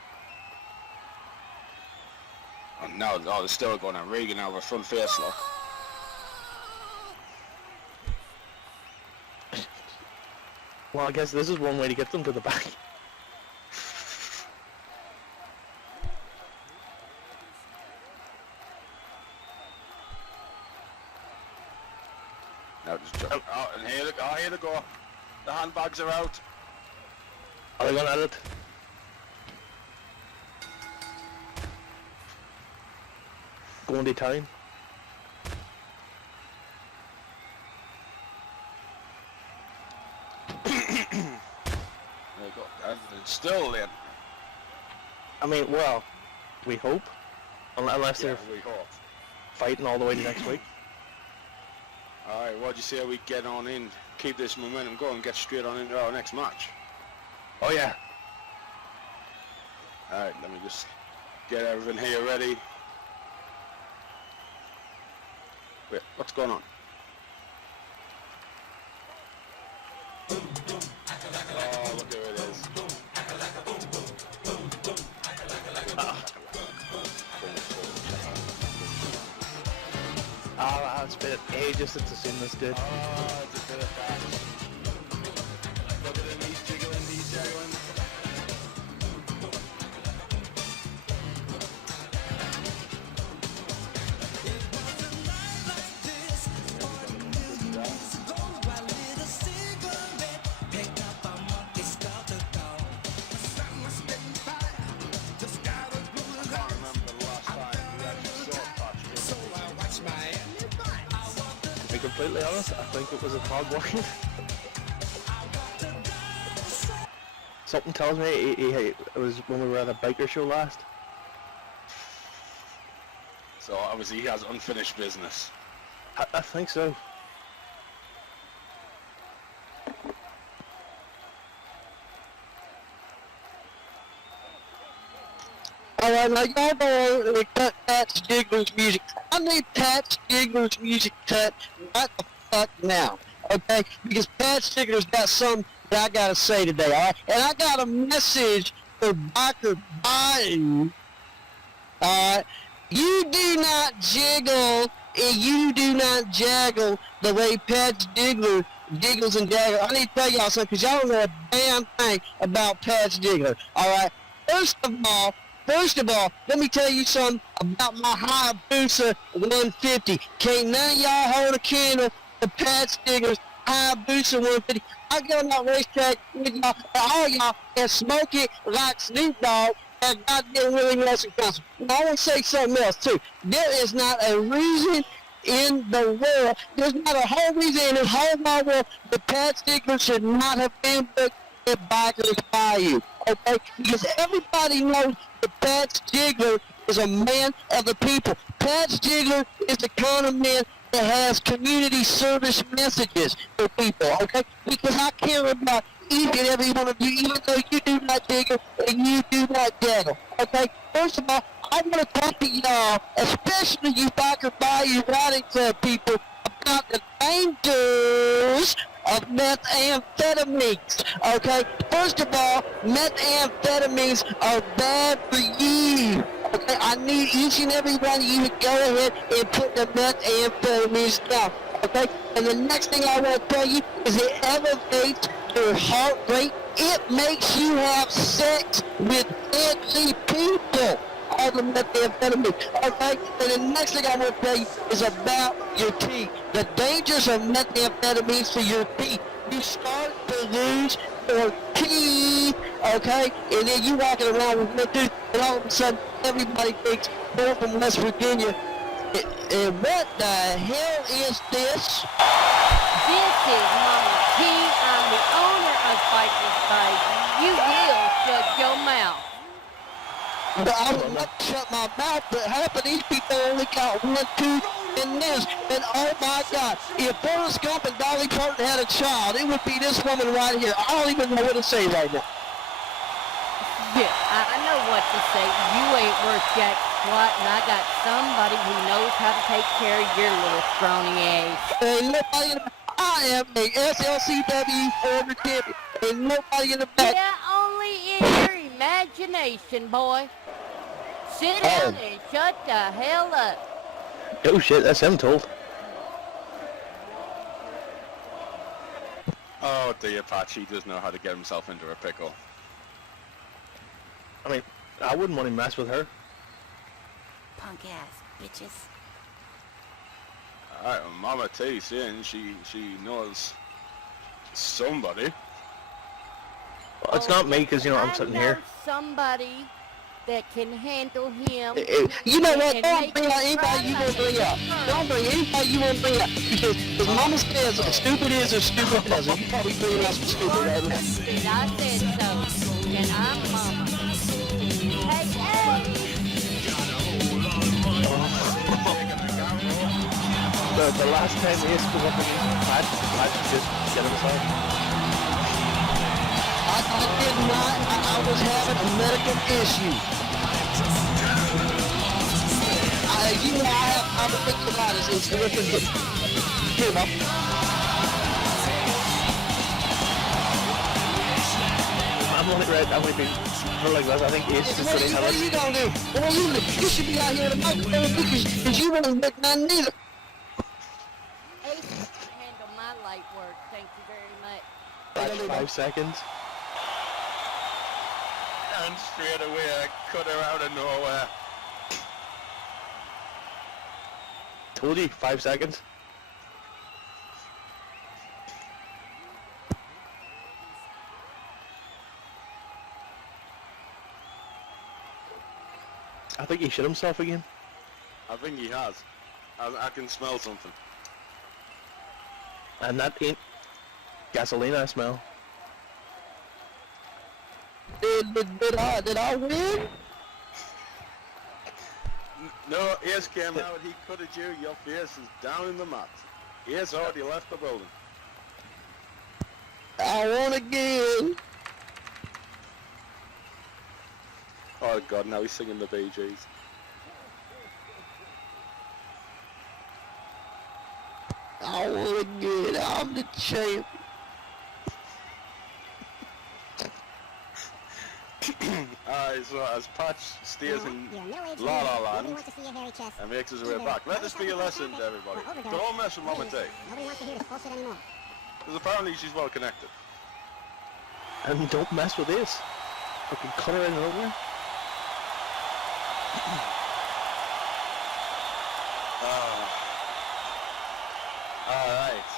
Oh, no, they're still going on. Regan now with a front face lock. Well, I guess this is one way to get them to the back. Now just jump out, and here they go. The handbags are out. Are they going at it? Going to town. Still in. I mean, well, we hope. Unless Yeah, they're we hope. fighting all the way to next week. Alright, what do you say we get on in, keep this momentum going, get straight on into our next match? Oh yeah. Alright, let me just get everything here ready. Wait, what's going on? Oh, look who it is. It's been ages since I've seen this dude. Oh, it's a bit of that. Look at him, he's jiggling, he's jiggling. To be completely honest, I think it was a hard working. Something tells me it was when we were at a biker show last. So obviously he has unfinished business. I think so. Alright, now y'all go and cut Pat Stigler's music. I need Pat Stigler's music cut right the fuck now, okay? Because Pat Stigler's got something that I gotta say today, alright? And I got a message for Biker Bayou, alright? You do not jiggle and you do not jaggle the way Pat Stigler jiggles and jaggles. I need to tell y'all something because y'all don't know a damn thing about Pat Stigler, alright? First of all, let me tell you something about my Hayabusa 150. Can't none of y'all hold a candle to Pat Stigler's Hayabusa 150. I go on that racetrack with y'all, all y'all, and smoke it like Snoop Dogg at goddamn Willie Nelson Concert. Now, I want to say something else, too. There is not a reason in the world, there's not a whole reason in the whole wide world that Pat Stigler should not have been booked at Bikers Bayou, okay? Because everybody knows that Pat Stigler is a man of the people. Pat Stigler is the kind of man that has community service messages for people, okay? Because I care about each and every one of you, even though you do not jiggle and you do not jaggle, okay? First of all, I want to talk to y'all, especially you Biker Bayou riding club people, about the dangers of methamphetamines, okay? First of all, methamphetamines are bad for you, okay? I need each and every one of you to go ahead and put the methamphetamines down, okay? And the next thing I want to tell you is it elevates your heart rate. It makes you have sex with deadly people. All the methamphetamine, okay? And the next thing I want to tell you is about your teeth. The dangers of methamphetamines for your teeth. You start to lose your teeth, okay? And then you walking around with no tooth, and all of a sudden everybody thinks they're from West Virginia. And what the hell is this? This is Mama T. I'm the owner of Bikers Bayou. You will shut your mouth. But I would not shut my mouth, but half of these people only got one tooth in this. And oh my God, if Forrest Gump and Dolly Parton had a child, it would be this woman right here. I don't even know what to say right now. Yeah, I know what to say. You ain't worth jack squat, and I got somebody who knows how to take care of your little scrawny ass. Ain't nobody in the I am a SLCW former champion. Ain't nobody in the back. Yeah, only in your imagination, boy. Sit down and shut the hell up. Oh shit, that's him told. Oh dear, Patchy does know how to get himself into a pickle. I mean, I wouldn't want to mess with her. Punk ass bitches. Alright, well, Mama T saying she knows somebody. Well, it's not me, because, you know, I'm sitting I know here. somebody that can handle him. You know what? and Don't make bring him out anybody you cry want to bring like out. a girl. Don't bring anybody you want to bring out. Because Mama says stupid is or stupid doesn't. You probably bring out some stupid others. I said so. and I'm mama. Hey, hey! The last time Ace was up against Pat just shit himself. I did not. I was having a medical issue. You know, I'm a big about it. It's terrific. Here, Mom. I'm only right. I'm only being like this. I think Ace is What sitting are you gonna do? Well, you should be out here in the microphone because you won't make none neither. Ace handle my light work, thank you very much. 5 seconds. And straight away I cut her out of nowhere. Told you, 5 seconds. I think he shit himself again. I think he has. I can smell something. And that ain't gasoline I smell. Did I win? No, Ace came out, he cut at you, your face is down in the mat. Ace already left the building. I won again. Oh god, now he's singing the Bee Gees. I won again. I'm the champion. Alright, so as Patch stays in La La Land and makes his way back, let this be a lesson to everybody. Don't mess with Mama T. Because apparently she's well connected. And don't mess with this. Fucking cut her in and over. Alright.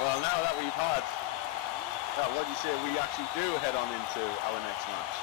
Well, now that we've had, what do you say, we actually do head on into our next match.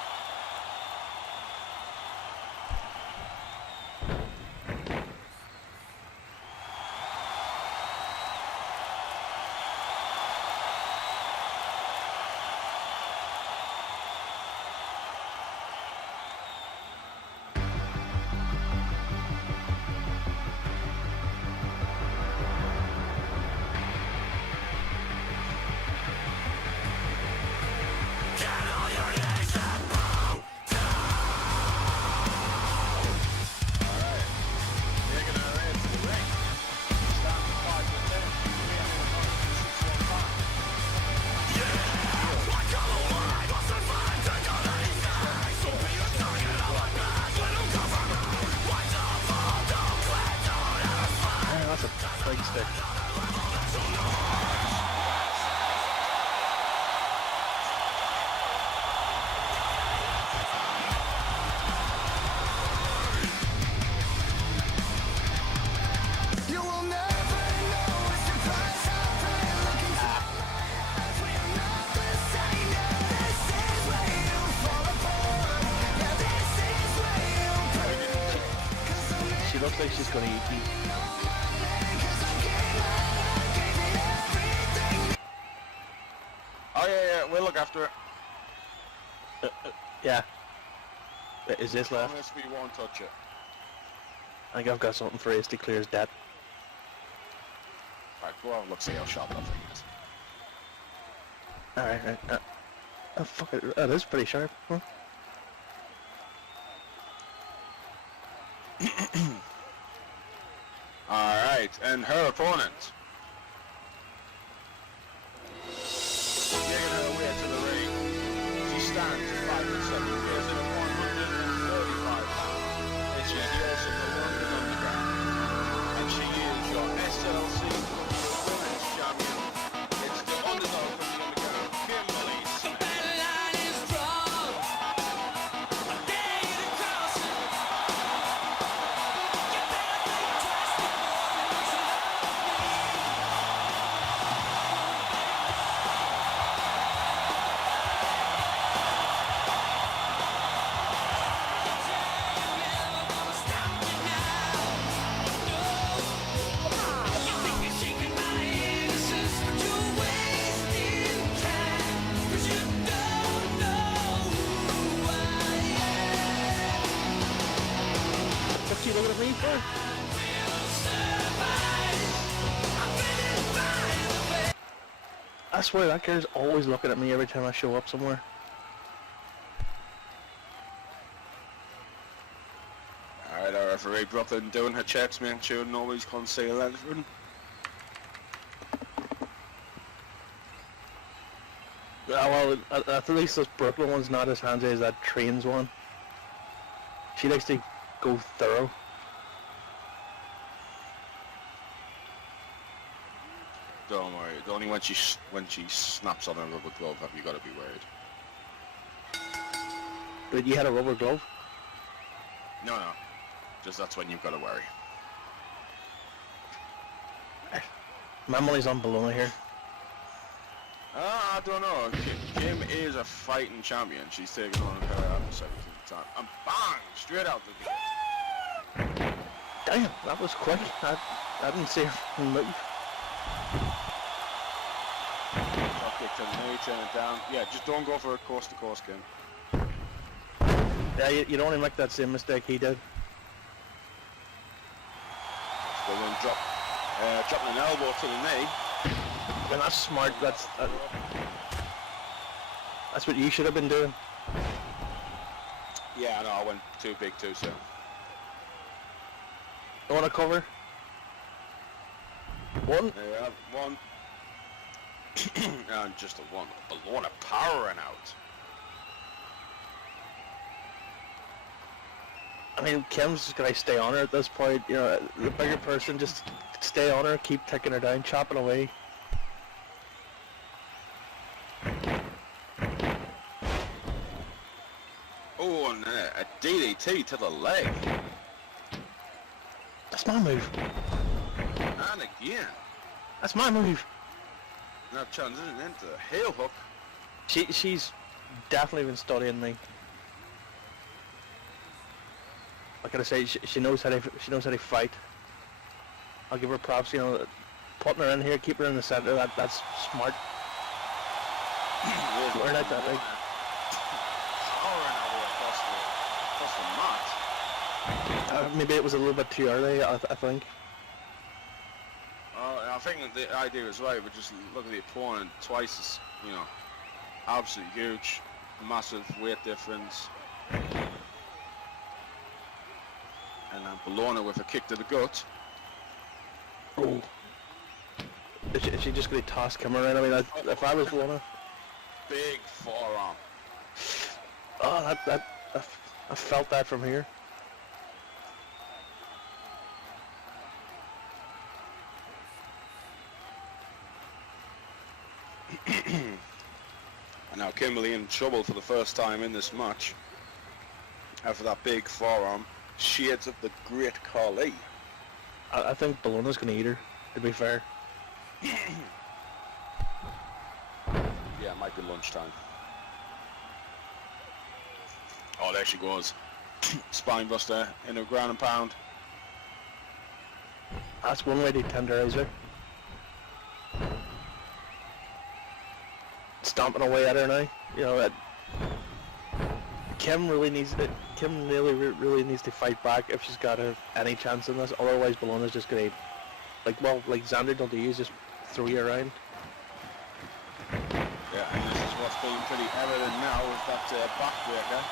That's a big stick. You will never know what's the price I pay. Looking for life, we are not the same. Yeah, this is where you fall apart. Yeah, this is where you break. She looks like she's gonna eat me. Oh yeah, we'll look after it. Yeah. Is this left? Promise we won't touch it. I think I've got something for Ace to clear his debt. Right, go on, let's see how sharp that thing is. Alright, right. Oh fuck it, that is pretty sharp. Huh? Alright, and her opponent. Taking her way to the ring. She stands at 5'7", weighs in at 135 pounds. And she's the also the London Underground. And she is your SLC Women's Champion. It's the underdog from the Underground, Kimberly Smith. What's he looking at me for? I swear that girl's always looking at me every time I show up somewhere. Alright, our referee Brooklyn doing her checks, making sure nobody's concealed anything. Yeah, well, at least this Brooklyn one's not as handy as that Trains one. She likes to go thorough. Don't worry, only when she snaps on a rubber glove have you got to be worried. But you had a rubber glove? No, just that's when you've got to worry. My money's on Bologna here. I don't know. Kim is a fighting champion. She's taking on her adversary at the time. And bang! Straight out the gate. Damn, that was quick. I didn't see her move. Top kick to the knee, turn it down. Yeah, just don't go for a coast-to-coast, Kim. Yeah, you don't want to make that same mistake he did. Still going to dropping an elbow to the knee. And that's smart. That's what you should have been doing. Yeah, no, I went too big too soon. You want to cover? One. Yeah, one. And just a one. Bologna powering out. I mean, Kim's just gonna stay on her at this point. You know, the bigger person just stay on her, keep taking her down, chopping away. Oh, and a DDT to the leg. That's my move. And again. That's my move. Now transition into a heel hook. She's definitely been studying me. Like I say, she knows how to fight. I'll give her props. You know, putting her in here, keep her in the center. That's smart. Learn out that, like. Powering out across the mat. Maybe it was a little bit too early. I think. I think that the idea is right, but just look at the opponent twice as, you know, absolutely huge, massive weight difference. And then Bologna with a kick to the gut. Oh. Is she just going to toss Kim around? I mean, if I was Lorna. Big forearm. Oh, I felt that from here. And now Kimberly in trouble for the first time in this match. After that big forearm. Shades of the great Carly. I think Bologna's going to eat her, to be fair. Yeah, it might be lunchtime. Oh, there she goes. Spine buster in a ground and pound. That's one way to tenderize her. Stomping away at her now. You know, Kim really needs to. Kim really needs to fight back if she's got any chance in this. Otherwise, Bologna's just gonna, like Xander don't use, just throw you around. Yeah, and this is what's been pretty evident now with that backbreaker.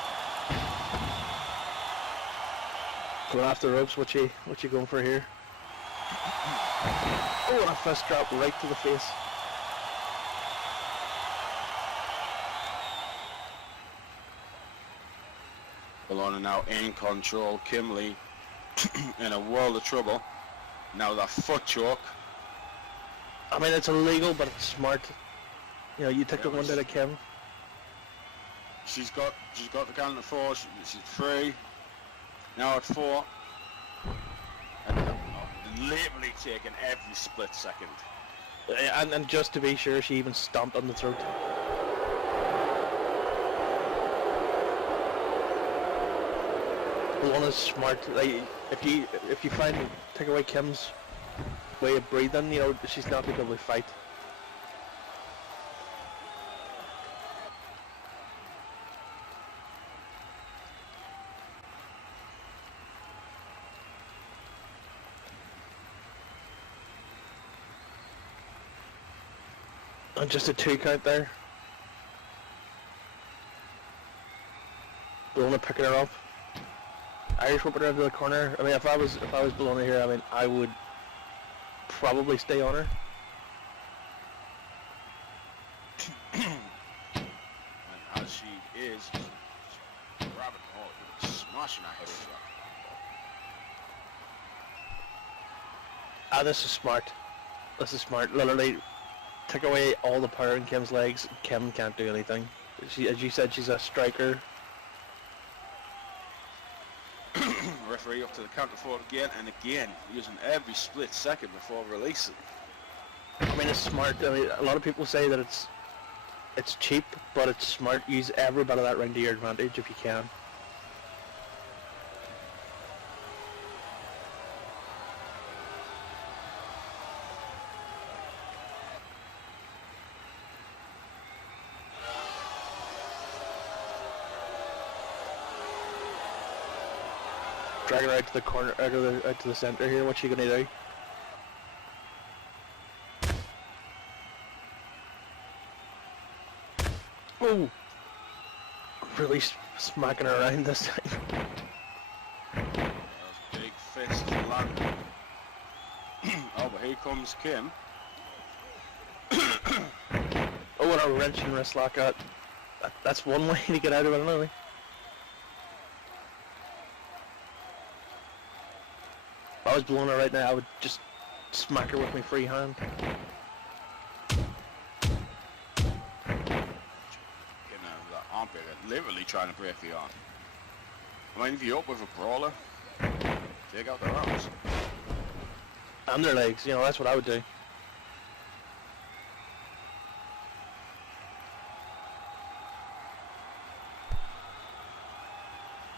Going off the ropes. What you going for here? Oh, and a fist drop right to the face. Bologna now in control. Kimberly in a world of trouble. Now that foot choke. I mean, it's illegal, but it's smart. You know, you took the one to the Kim. She's got the count at 4. She's free. Now at 4. And literally taking every split second. And just to be sure, she even stomped on the throat. One is smart. Like, if you take away Kim's way of breathing, you know, she's not going to be able to fight. And just a 2 count there. Bologna picking her up. Irish whipping her into the corner. I mean, if I was Bologna here, I mean, I would probably stay on her. And as she is, she's grabbing, smashing her head into that. Ah, this is smart. This is smart. Literally, take away all the power in Kim's legs. Kim can't do anything. She, as you said, she's a striker. Referee up to the counter for it again and again, using every split second before releasing. I mean, it's smart. I mean, a lot of people say that it's cheap, but it's smart. Use every bit of that ring to your advantage if you can. Dragging her out to the corner, out to the center here. What's she gonna do? Oh, really smacking her around this time. Those big fists landing. Oh, but here comes Kim. Oh, and a wrenching wrist lock out. That's one way to get out of it anyway. If I was blowing her right now, I would just smack her with my free hand. The armpit, literally trying to break the arm. I mean, if you're up with a brawler, take out their arms. And their legs, you know, that's what I would do.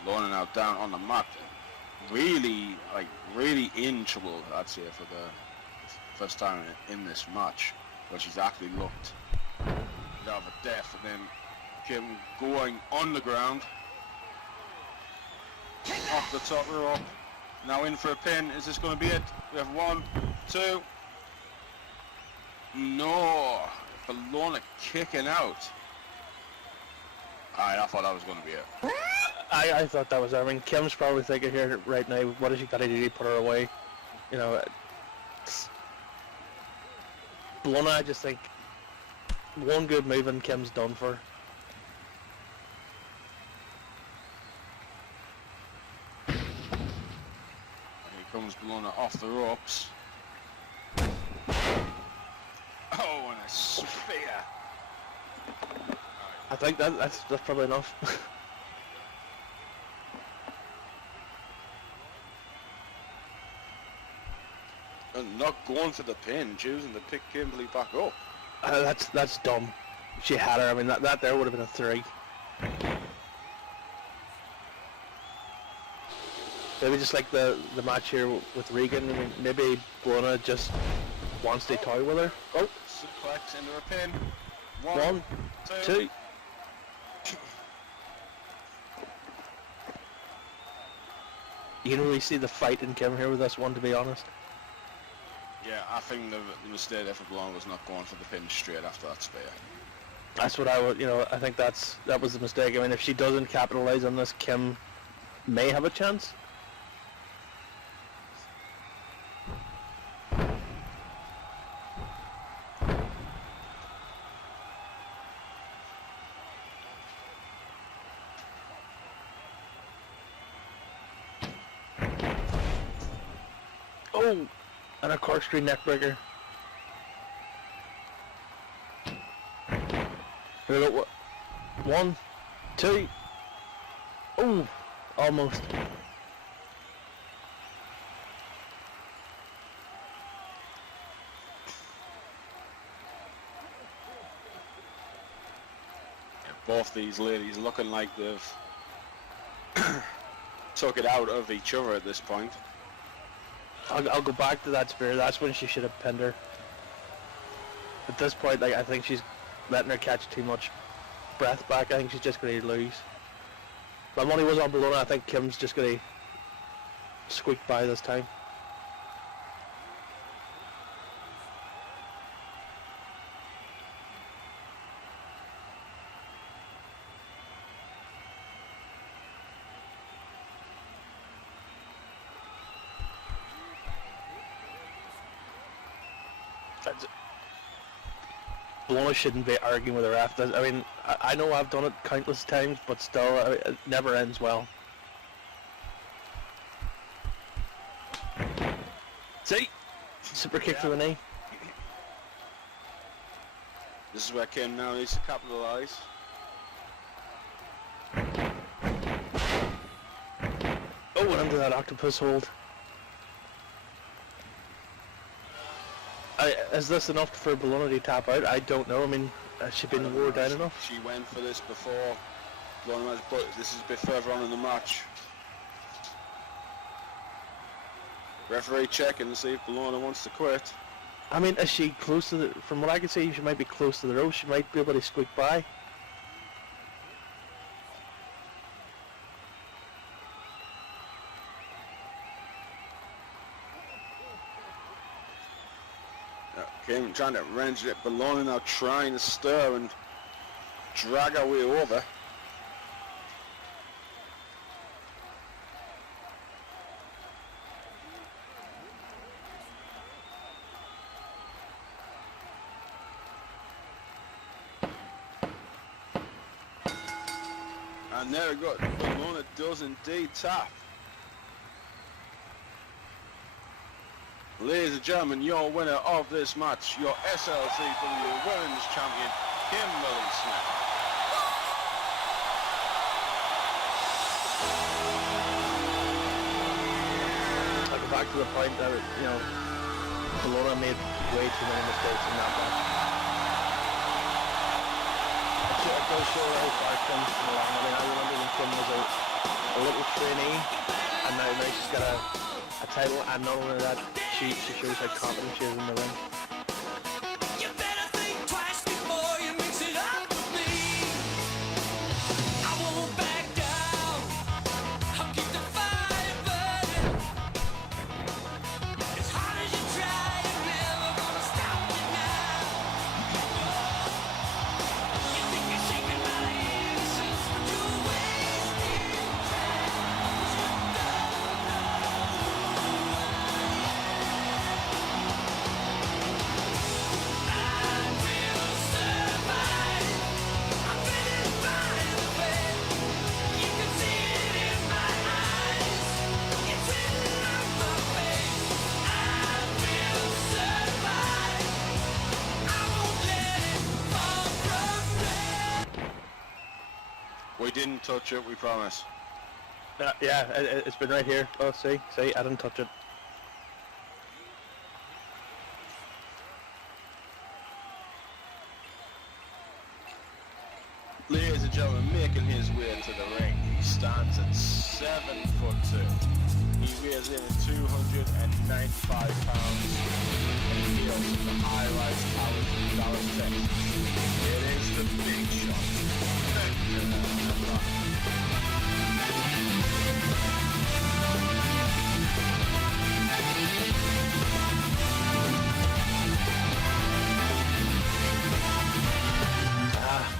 Lorna now down on the mat. Really, really in trouble, I'd say, for the first time in this match, where she's actually looked out of a death, and then Kim going on the ground, off the top rope, now in for a pin. Is this going to be it? We have 1, 2. No, Bologna kicking out. Alright, I thought that was going to be it. I thought that was it. I mean, Kim's probably thinking here right now, what has she got to do to put her away? You know, Bologna, I just think, one good move and Kim's done for. Here comes Bologna off the ropes. Oh, and a spear. I think that's probably enough. And not going for the pin, choosing to pick Kimberly back up. That's dumb. She had her. I mean, that there would have been a 3. Maybe just like the match here with Regan. I mean, maybe Bologna just wants to toy with her. Oh, Suplex into a pin. 1, 2. You can really see the fight in Kim here with this one, to be honest. Yeah, I think the mistake there for Bologna was not going for the pin straight after that spear. That's what I would, you know, I think that was the mistake. I mean, if she doesn't capitalize on this, Kim may have a chance. Oh, and a corkscrew neckbreaker. Here we go. 1, 2. Oh, almost. Both these ladies looking like they've took it out of each other at this point. I'll go back to that spear. That's when she should have pinned her. At this point, like, I think she's letting her catch too much breath back. I think she's just going to lose. My money was on Bologna. I think Kim's just going to squeak by this time. Bologna shouldn't be arguing with the ref. I mean, I know I've done it countless times, but still, it never ends well. See? Super kick to the knee. This is where Kim now needs to capitalise. Oh, went into that octopus hold. Is this enough for Bologna to tap out? I don't know. I mean, has she been wore down enough? She went for this before, but this is a bit further on in the match. Referee checking to see if Bologna wants to quit. I mean, is she close to the... From what I can see, she might be close to the rope. She might be able to squeak by. Kim trying to wrench it. Bologna now trying to stir and drag her way over. And there we go. Bologna does indeed tap. Ladies and gentlemen, your winner of this match, your SLCW Women's Champion, Kimberly Smith. I'll go back to the point that, you know, Bologna made way too many mistakes in that match. It does show how far Kim's come along. I mean, I remember when Kim was a little trainee, and now she's got a title, and not only that, she shows how confident she is in the ring. You better think twice before you mix it up with me. I won't back down. I'll keep the fire burning. As hard as you try, you're never gonna stop me now. You think you're shaking my innocence, but you're wasting time. 'Cause you don't know who I am. We didn't touch it, we promise. Yeah, it's been right here. Oh, see, I didn't touch it. Ladies and gentlemen, making his way to the ring, he stands at 7'2". He weighs in at 295 pounds and he hails from the high-rise towers of Dallas, Texas. It is the Big Shot.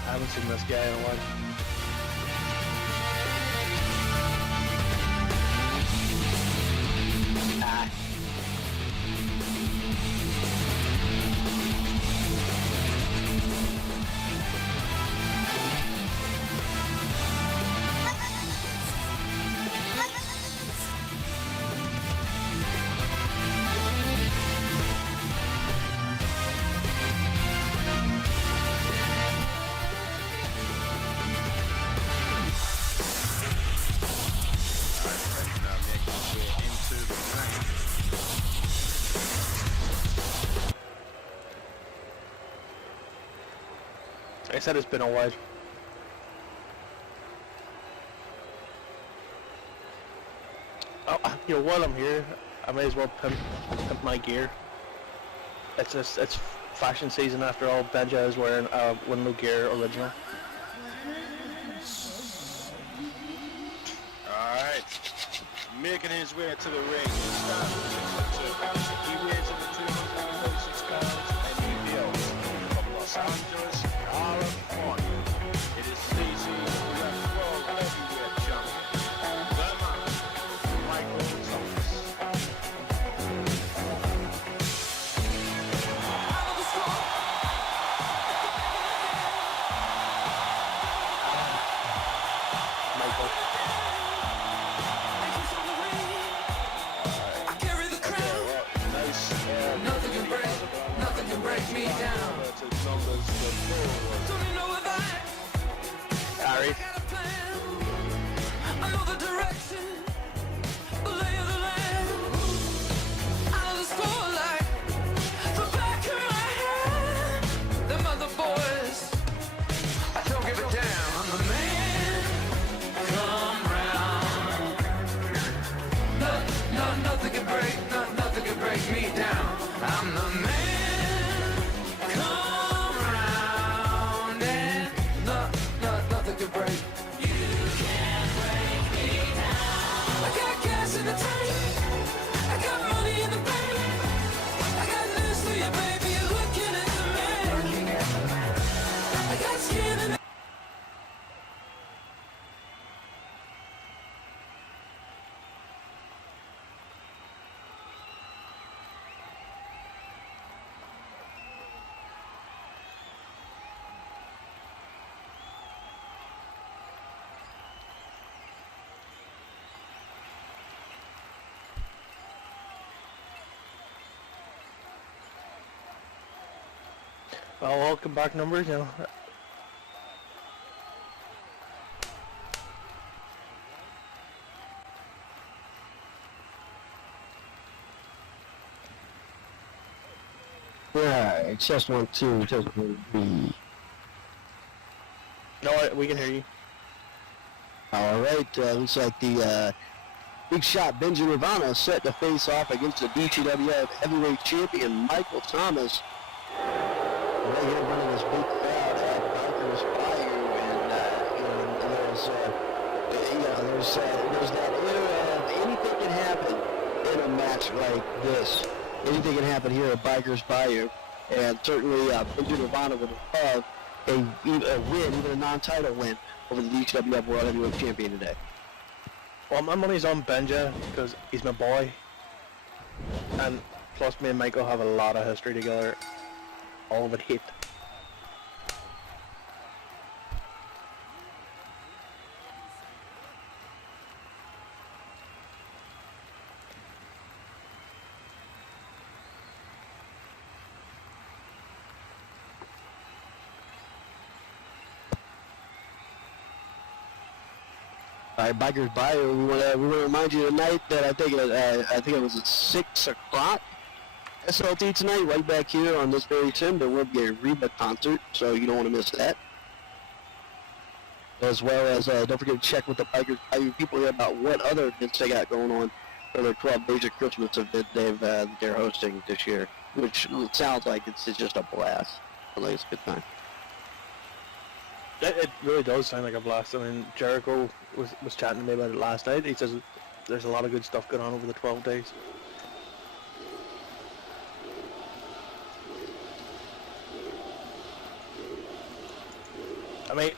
I haven't seen this guy in a while. Like I said, it's been a while. Oh, you know, while I'm here, I may as well pimp my gear. It's fashion season after all. Benja is wearing a Winlow Gear original. Alright, making his way to the ring, he stands at 6'2". He weighs in at 246 pounds and he hails from Los Angeles, California. It is DCWF World Heavyweight Champion, the man, Michael Thomas. nothing can break, nothing can break me down. I'm the man, come round and nothing can break. You can't break me down. I got gas in the tank, I got money in the bank, I got news for you, baby, you're looking at the man. I got skin in the Well, welcome back, numbers. You know, Alright, just 1, 2, just 1, 3. no, we can hear you. Alright, looks like the big shot Benjamin Nirvana set to face off against the DCWF heavyweight champion Michael Thomas. Right here running this big crowd at Bikers Bayou, and there's that era of anything can happen in a match like this. Anything can happen here at Bikers Bayou, and certainly Benjamin Nirvana would love a win, even a non-title win, over the DCWF World Heavyweight Champion today. Well, my money's on Benja because he's my boy, and plus me and Michael have a lot of history together. All of it hit. All right, Bikers Bayou. We want to remind you tonight that I think it was at 6 o'clock. SLT tonight, right back here on this very sim. There will be a Reba concert, so you don't want to miss that. As well as don't forget to check with the Bikers Bayou people here about what other events they got going on for their 12 Days of Christmas event they're hosting this year, which sounds like it's just a blast. I think it's a good time. It really does sound like a blast. I mean, Jericho was chatting to me about it last night. He says there's a lot of good stuff going on over the 12 days. I mean,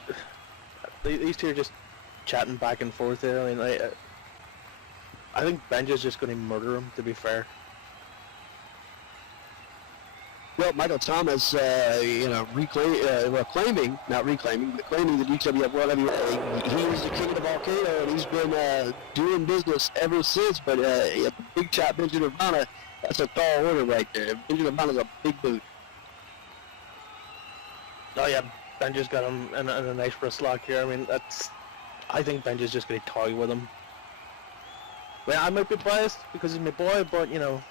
these two are just chatting back and forth there. I mean, I think Benja's just going to murder him, to be fair. Well, Michael Thomas, claiming the DCWF World Heavyweight. He was the king of the volcano, and he's been doing business ever since. But the big shot Benjamin Nirvana, that's a tall order right there. Benjamin Nirvana's a big boot. Oh yeah, Benja's got him in a nice wrist lock here. I mean, I think Benja's just going to toy with him. Well, I might be biased because he's my boy, but you know.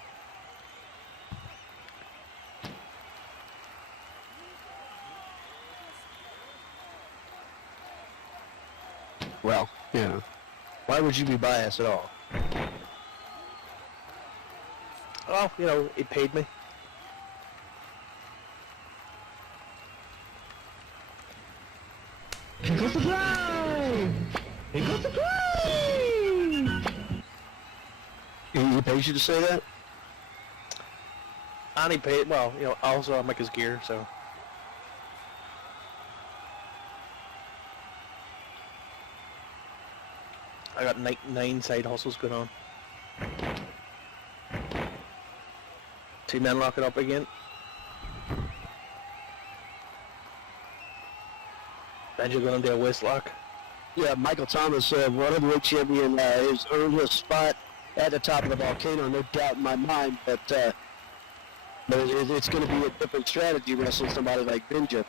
Well, why would you be biased at all? Well, you know, he paid me. He goes to play! He goes to play! He pays you to say that? And he paid, well, you know, also I make his gear, so. I got 9 side hustles going on. 2 men lock it up again. Benja going to do a waist lock. Yeah, Michael Thomas, World Heavyweight Champion, has earned his spot at the top of the volcano, no doubt in my mind, but it's going to be a different strategy wrestling somebody like Benja.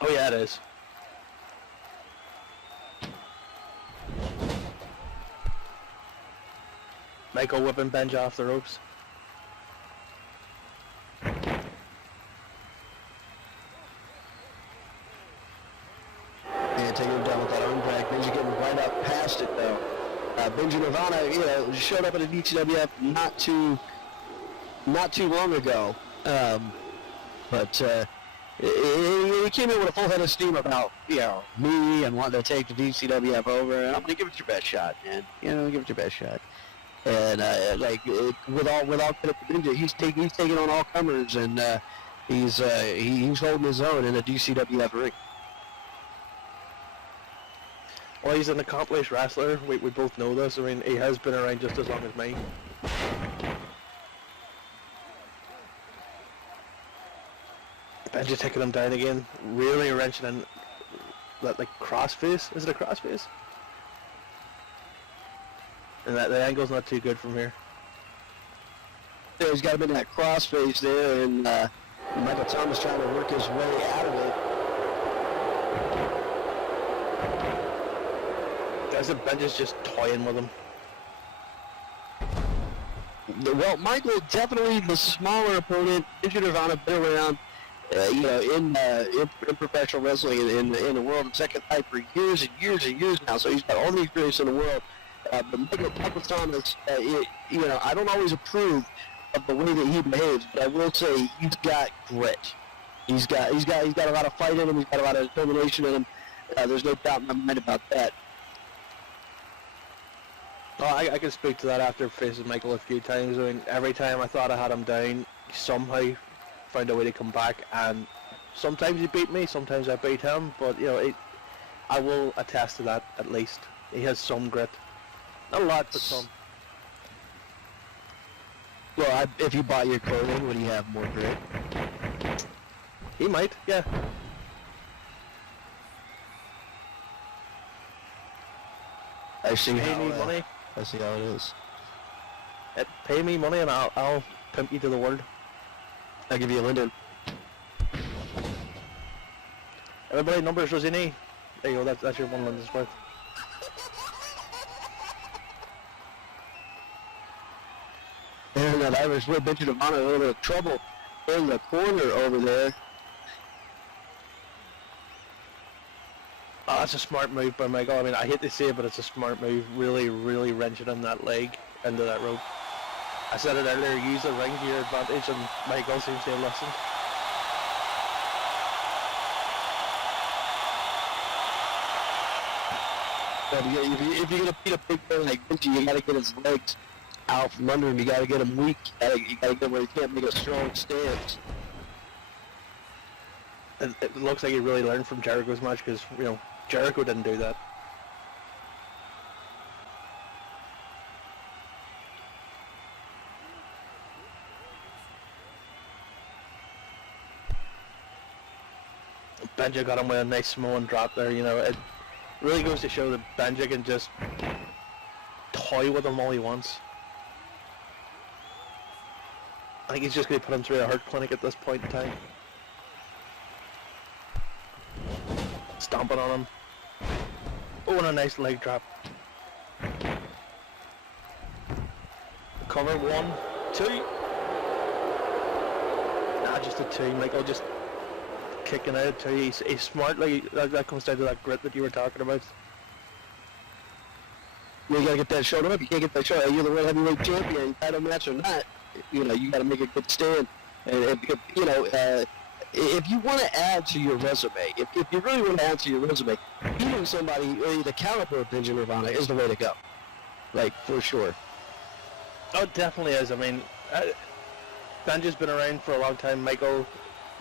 Oh yeah, it is. Michael whipping Benja off the ropes. And taking him down with that arm drag. Benja getting right up past it, though. Benja Benji Nirvana, showed up at a DCWF not too long ago. But he came in with a full head of steam about, me and wanting to take the DCWF over, and I'm gonna give it your best shot, man. Give it your best shot. And with all credit to Benji, he's taking on all comers, and he's holding his own in a DCWF ring. Well, he's an accomplished wrestler. We both know this. I mean, he has been around just as long as me. Benji taking him down again, really wrenching in that crossface. Is it a crossface? And the angle's not too good from here. Yeah, he's got him in that crossface there, and Michael Thomas trying to work his way out of it. Guys, Benji's just toying with him. Well, Michael definitely the smaller opponent. Benji Nirvana been around, in professional wrestling in the world in second type for years and years and years now. So he's got all the experience in the world. But Michael Thomas, I don't always approve of the way that he behaves, but I will say he's got grit. He's got a lot of fight in him. He's got a lot of determination in him. There's no doubt in my mind about that. Oh, I can speak to that after facing Michael a few times. I mean, every time I thought I had him down, he somehow found a way to come back, and sometimes he beat me, sometimes I beat him, but I will attest to that at least. He has some grit. Not a lot, but some. Well, if you bought your clothing, would he have more grit? He might, yeah. I see Pay me money. I see how it is. Pay me money and I'll pimp you to the world. I'll give you a Linden. Everybody, numbers Rosini. There you go, that's your one Linden's worth. And that Irish Whip Benji Nirvana a little bit of trouble in the corner over there. Oh, that's a smart move by Michael. I mean, I hate to say it, but it's a smart move. Really, really wrenching in that leg into that rope. I said it earlier, use the ring to your advantage, and Michael seems to have listened. If you're going to beat a big man like Benji, you got to get his legs out from under him. You got to get him weak. You got to get him where he can't make a strong stance. It looks like he really learned from Jericho's match, because, Jericho didn't do that. Benji got him with a nice Samoan drop there, it really goes to show that Benji can just toy with him all he wants. I think he's just going to put him through a heart clinic at this point in time. Stomping on him. Oh, and a nice leg drop. Cover 1, 2. Nah, just a 2. Michael just kicking out 2. He's smart. That comes down to that grit that you were talking about. You gotta get that shoulder up. You can't get that shoulder. You're the world heavyweight champion, title match or not. You gotta make a good stand. And if you want to add to your resume, if you really want to add to your resume, beating somebody the caliber of Benji Nirvana is the way to go. For sure. Oh, it definitely is. I mean, Benji's been around for a long time. Michael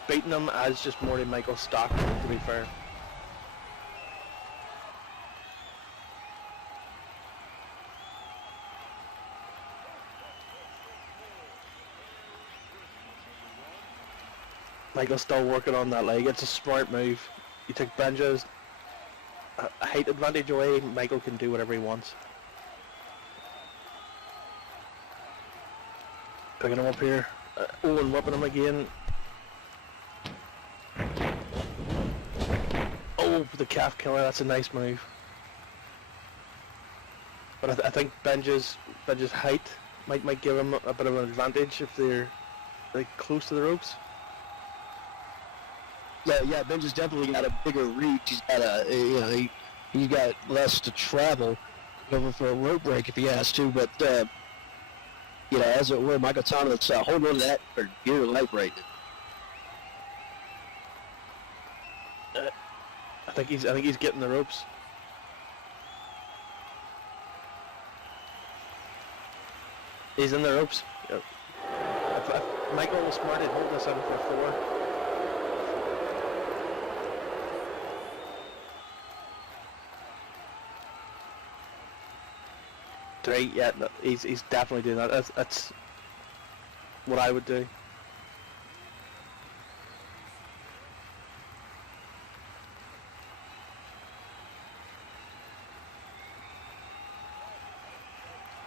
beating him as just more than Michael's stock, to be fair. Michael's still working on that leg. It's a smart move. You take Benji's height advantage away, Michael can do whatever he wants. Picking him up here. And whipping him again. Oh, the calf killer. That's a nice move. But I think Benji's height might give him a bit of an advantage if they're close to the ropes. Yeah, Benji's definitely got a bigger reach. He's got he's got less to travel. over for a rope break if he has to, but as it were, Michael Thomas holding on to that for dear life right now. I think he's getting the ropes. He's in the ropes. Yep. If Michael was smart, he'd hold this in for 4. 3, yeah, no, he's definitely doing that. That's what I would do.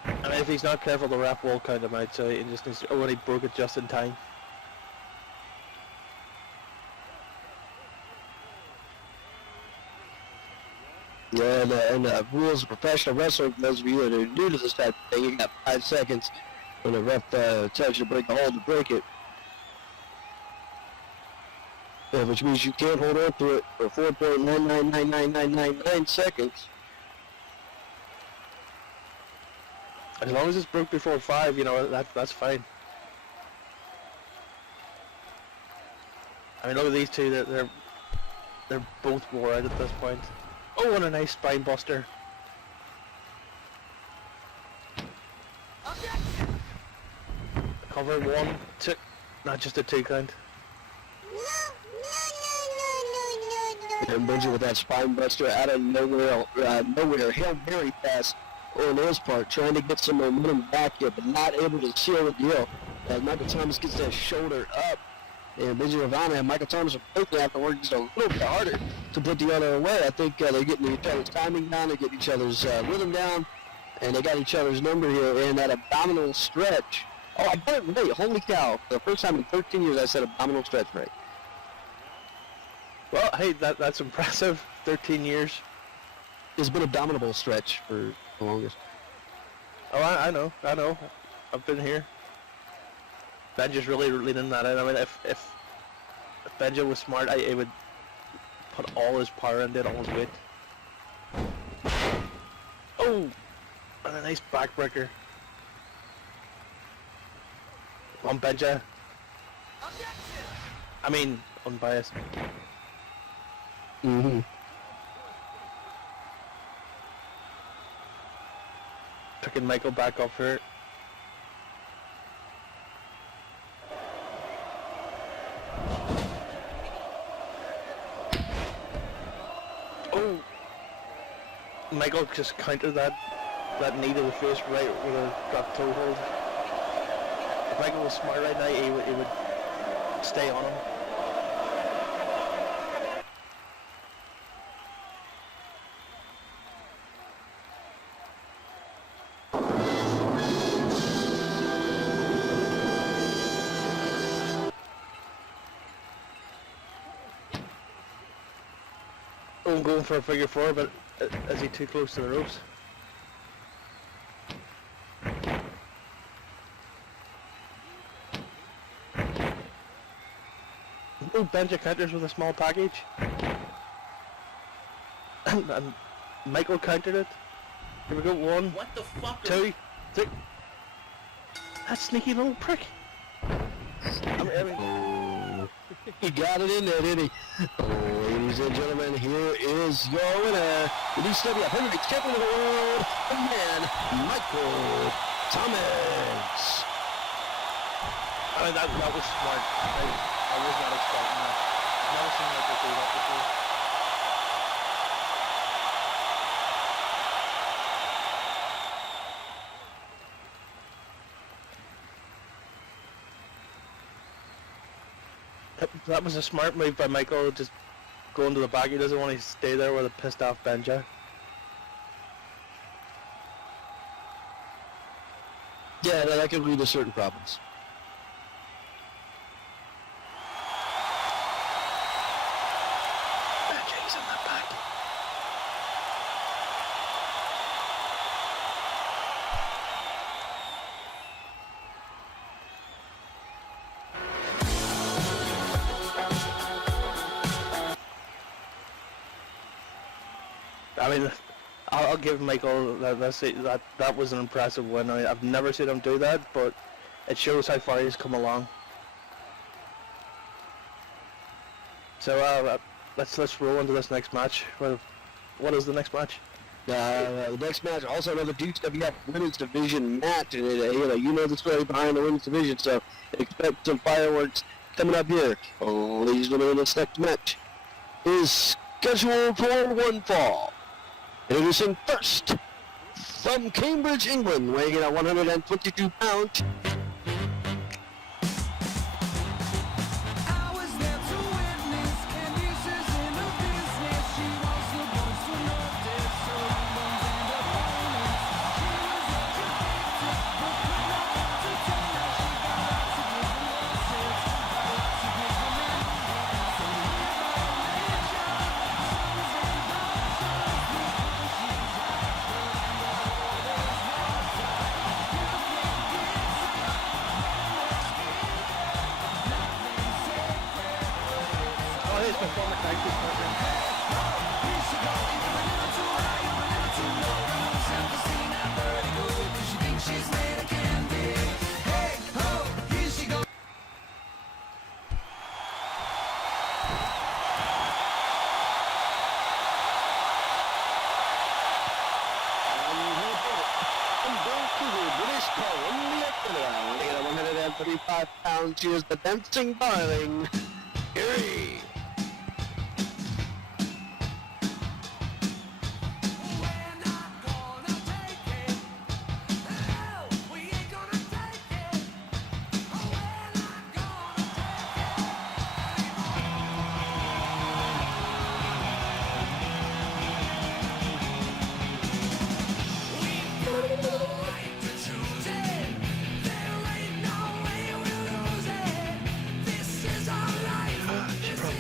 And if he's not careful, the ref will count him out, so he just needs to, oh, and he broke it just in time. Yeah, and the rules of professional wrestling, for those of you that are new to this type of thing, you got 5 seconds when the ref tells you to break the hold to break it. Yeah, which means you can't hold on to it for 4.9999999 seconds. As long as it's broke before 5, that's fine. I mean, look at these two, they're both wore out at this point. Oh, and a nice spine buster. Cover 1, 2, not just a 2 count. And Benji with that spine buster out of nowhere, Hail Mary pass on his part, trying to get some momentum back here, but not able to seal the deal. As Michael Thomas gets that shoulder up, and Benji Ravana and Michael Thomas are both going to have to work just a little bit harder to put the other away. I think they're getting each other's timing down, they're getting each other's rhythm down, and they got each other's number here in that abdominal stretch. Oh, I got it right. Holy cow. For the first time in 13 years I said abdominal stretch right. Well, hey, that's impressive. 13 years. It's been abdominal stretch for the longest. Oh, I know. I've been here. Benja's really leaning that in. I mean, if Benja was smart, he would put all his power into it, all his weight. Oh! And a nice backbreaker. On Benja. I mean, unbiased. Mm-hmm. Picking Michael back up here. Oh! Michael just countered that knee to the face right with a drop toe hold. If Michael was smart right now, he would stay on him. I'm going for a figure 4, but is he too close to the ropes? Oh, Benja counters with a small package. And Michael countered it. Here we go, 1, What the fuck? 2, 3. That sneaky little prick. I mean, He got it in there, didn't he? Ladies and gentlemen, here is your winner, the DCWF Heavyweight Champion of the World, the man, Michael Thomas. I mean, that was smart. I was not expecting that. I've never seen Michael do that before. That was a smart move by Michael, just going to the back. He doesn't want to stay there with a pissed off Benja. Yeah, that could lead to certain problems. Benja's in the back. I mean, I'll give Michael that was an impressive win. I've never seen him do that, but it shows how far he's come along. So let's roll into this next match. What is the next match? The next match, also another DCWF Women's Division match, and you know the story behind the Women's Division, so expect some fireworks coming up here. Ladies and gentlemen, this next match is scheduled for one fall. Introducing first, from Cambridge, England, weighing in at 122 pounds, His performance actually British Columbia, Canada, weighing in at 135 pounds, she is the dancing darling, Erie.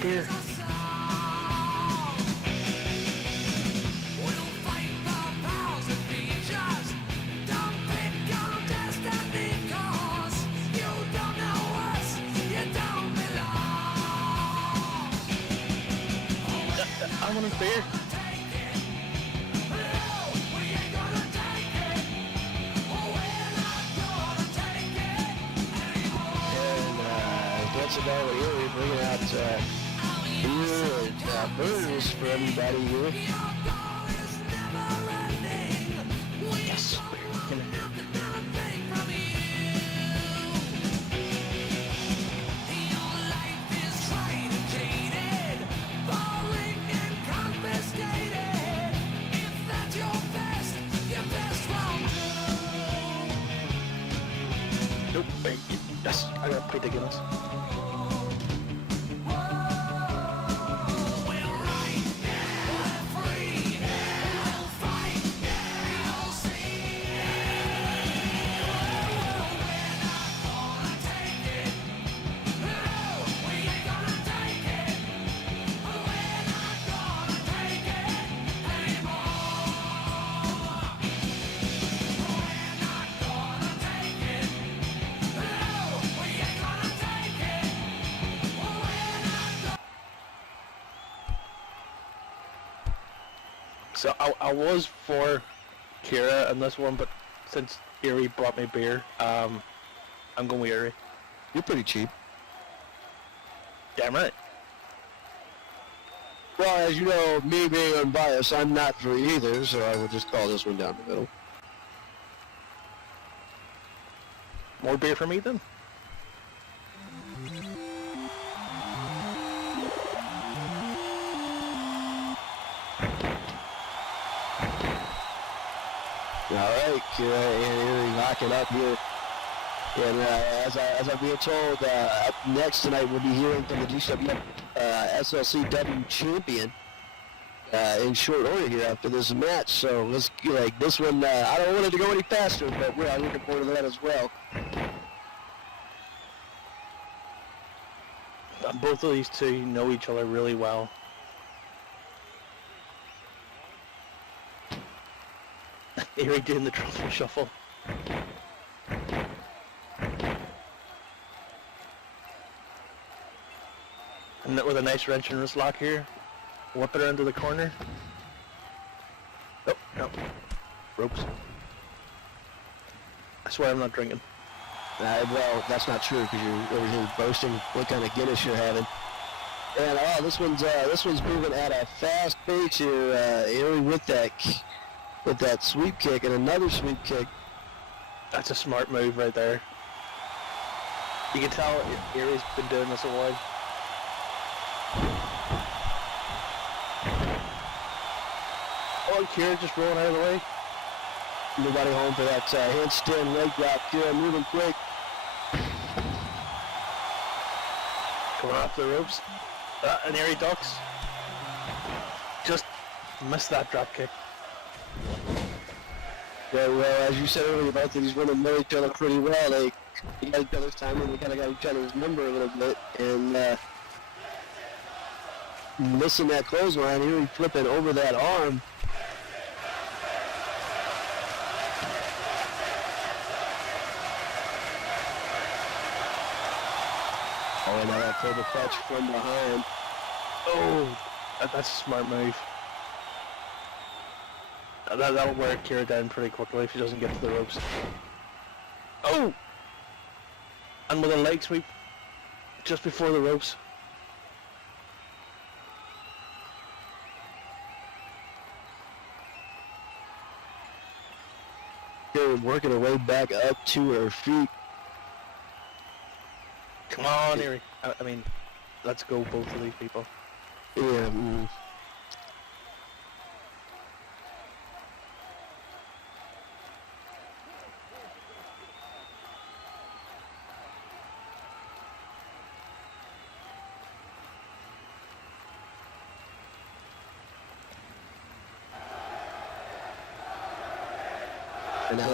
beer. I want a beer. Dancing Darling Erie, bringing out beer and burgers for everybody here. Yes. Nope. Wait. Yes. I gotta play the Guinness. So I was for Kira in this one, but since Erie brought me beer, I'm going with Erie. You're pretty cheap. Damn right. Well, as you know, me being unbiased, I'm not for either, so I would just call this one down the middle. More beer for me then. All right, Erie locking up here. And as I'm being told, up next tonight we'll be hearing from the DCWF SLCW champion in short order here after this match. So let's like this one. I don't want it to go any faster, but we're looking forward to that as well. Both of these two know each other really well. Erie doing the truffle shuffle. And with a nice wrench and wrist lock here. Whip it into the corner. Oh, no. ropes. I swear I'm not drinking. Well, that's not true because you're over here boasting what kind of Guinness you're having. And this one's moving at a fast pace here. Erie with that sweep kick and another sweep kick. That's a smart move right there. You can tell Erie's been doing this a while. Oh, Kira just rolling out of the way. Nobody home for that handstand leg drop. Kira moving quick. Coming off the ropes. And Erie ducks. Just missed that drop kick. Yeah, well, as you said earlier, both of these women know each other pretty well. They got each other's time and they kind of got each other's number a little bit. And missing that clothesline, Erie flipping over that arm. Oh, and now that cobra clutch from behind. Oh, that's a smart move. That'll wear Kira down pretty quickly if she doesn't get to the ropes. Oh! And with a leg sweep just before the ropes. Kira working her way back up to her feet. Come on, Erie. I mean, let's go, both of these people. Yeah. And now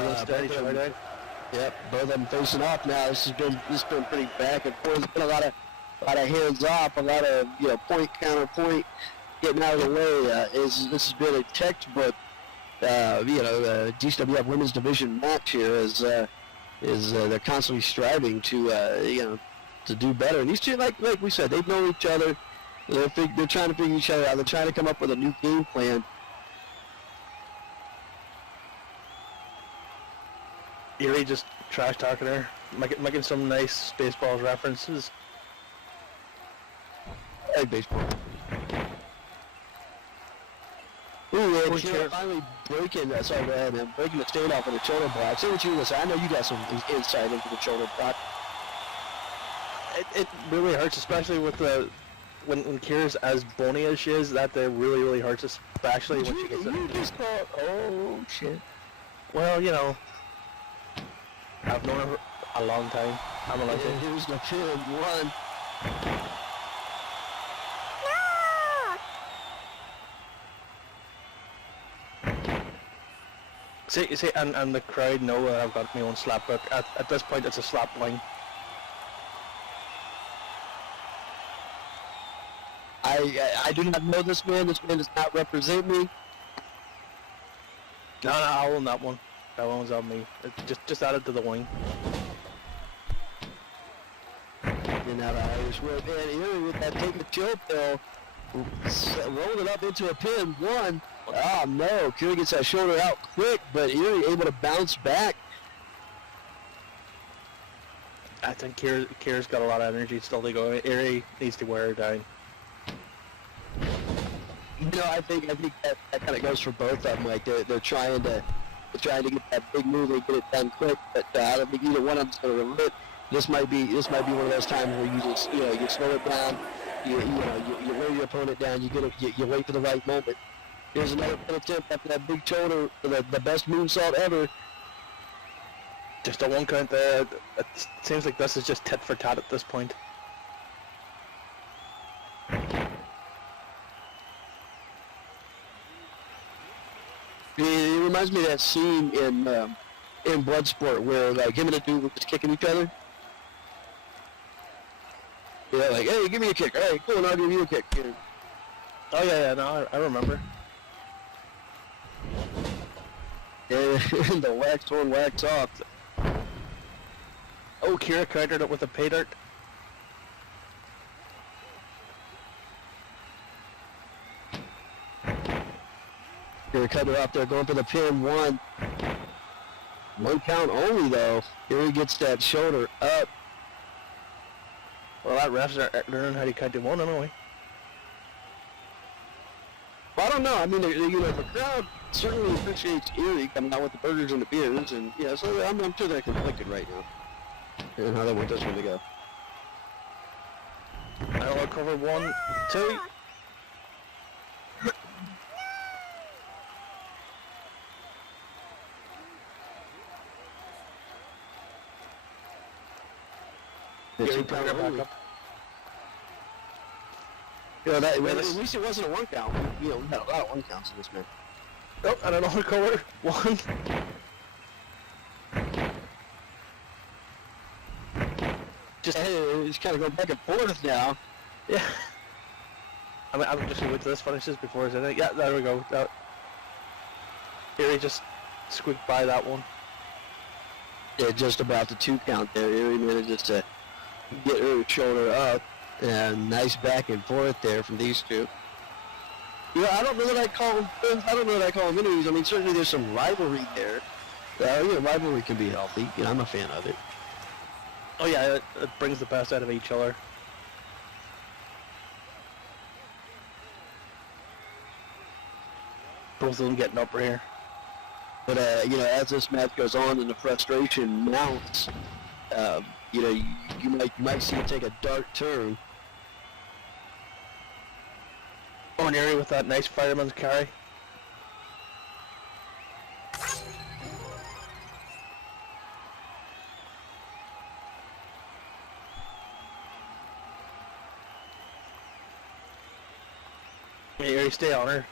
both of them facing off now. This has been pretty back and forth. There's been a lot of hands off, a lot of point counter point getting out of the way. This has been a textbook DCWF women's division match here. As they're constantly striving to do better. And these two, like we said, they've known each other. They're trying to figure each other out. They're trying to come up with a new game plan. Erie just trash talking her, making some nice Spaceballs references. Hey, baseball. Ooh, and Kira finally breaking the standoff of the shoulder block. Say what you listen. I know you got some insight into the shoulder block. It really hurts, especially with when Kira's as bony as she is. That really, really hurts, especially when she gets it. You just thought, oh shit. Well, I've known her a long time. I'm allowed to. Here's the pin one. See, and the crowd know that I've got my own slap book. At this point, it's a slap line. I do not know this man. This man does not represent me. No, I own that one. That one was on me. Just add it to the wing. And now the Irish whip. And Erie with that take a chill pill. Rolled it up into a pin. One. Oh no. Kira gets that shoulder out quick, but Erie able to bounce back. I think Kira's got a lot of energy still to go. Erie needs to wear her down. I think that kind of goes for both of them. Like they're trying to get that big move and get it done quick, but I don't think either one of them's going to remit. This might be one of those times where you just you slow it down, you wear your opponent down, you wait for the right moment. Here's another pin attempt after that big shoulder, the best moonsault ever. Just a one count there. It seems like this is just tit for tat at this point. It reminds me of that scene in Bloodsport where like him and the dude were just kicking each other. Yeah, like, hey, give me a kick. All right, cool, and I'll give you a kick. Yeah. Oh yeah, no, I remember. And the wax on, wax off. Oh, Kira countered it with a pay dirt. Here, cut her up there, going for the pin. One count only, though. Here he gets that shoulder up. Well, that refs are learning how to count to one anyway. Well, I don't know. I mean, the crowd certainly appreciates Erie coming out with the burgers and the beers, and yeah, so I'm sure they're conflicted right now. And how they want this one to go. I'll cover 1, 2. It's Gary, a count back only. up. You know, at this- least it wasn't a one count. You know, we got a lot of one counts in this match. Oh, and another cover. 1. Hey, he's kind of going back and forth now. Yeah. I mean, I'm just gonna wait till this finishes before I say that. Yeah, there we go. Here he just squeaked by that one. Yeah, just about the 2 count there. Erie managed to get her shoulder up, and nice back and forth there from these two. You know, I don't know that I call them friends. I don't know that I call them enemies. I mean, certainly there's some rivalry there. You know, rivalry can be healthy. You know, I'm a fan of it. Oh yeah, it brings the best out of each other. Both of them getting up here. But you know, as this match goes on and the frustration mounts, you know, you might see it take a dark turn. Oh, an area with that nice fireman's carry. Here, you stay on her.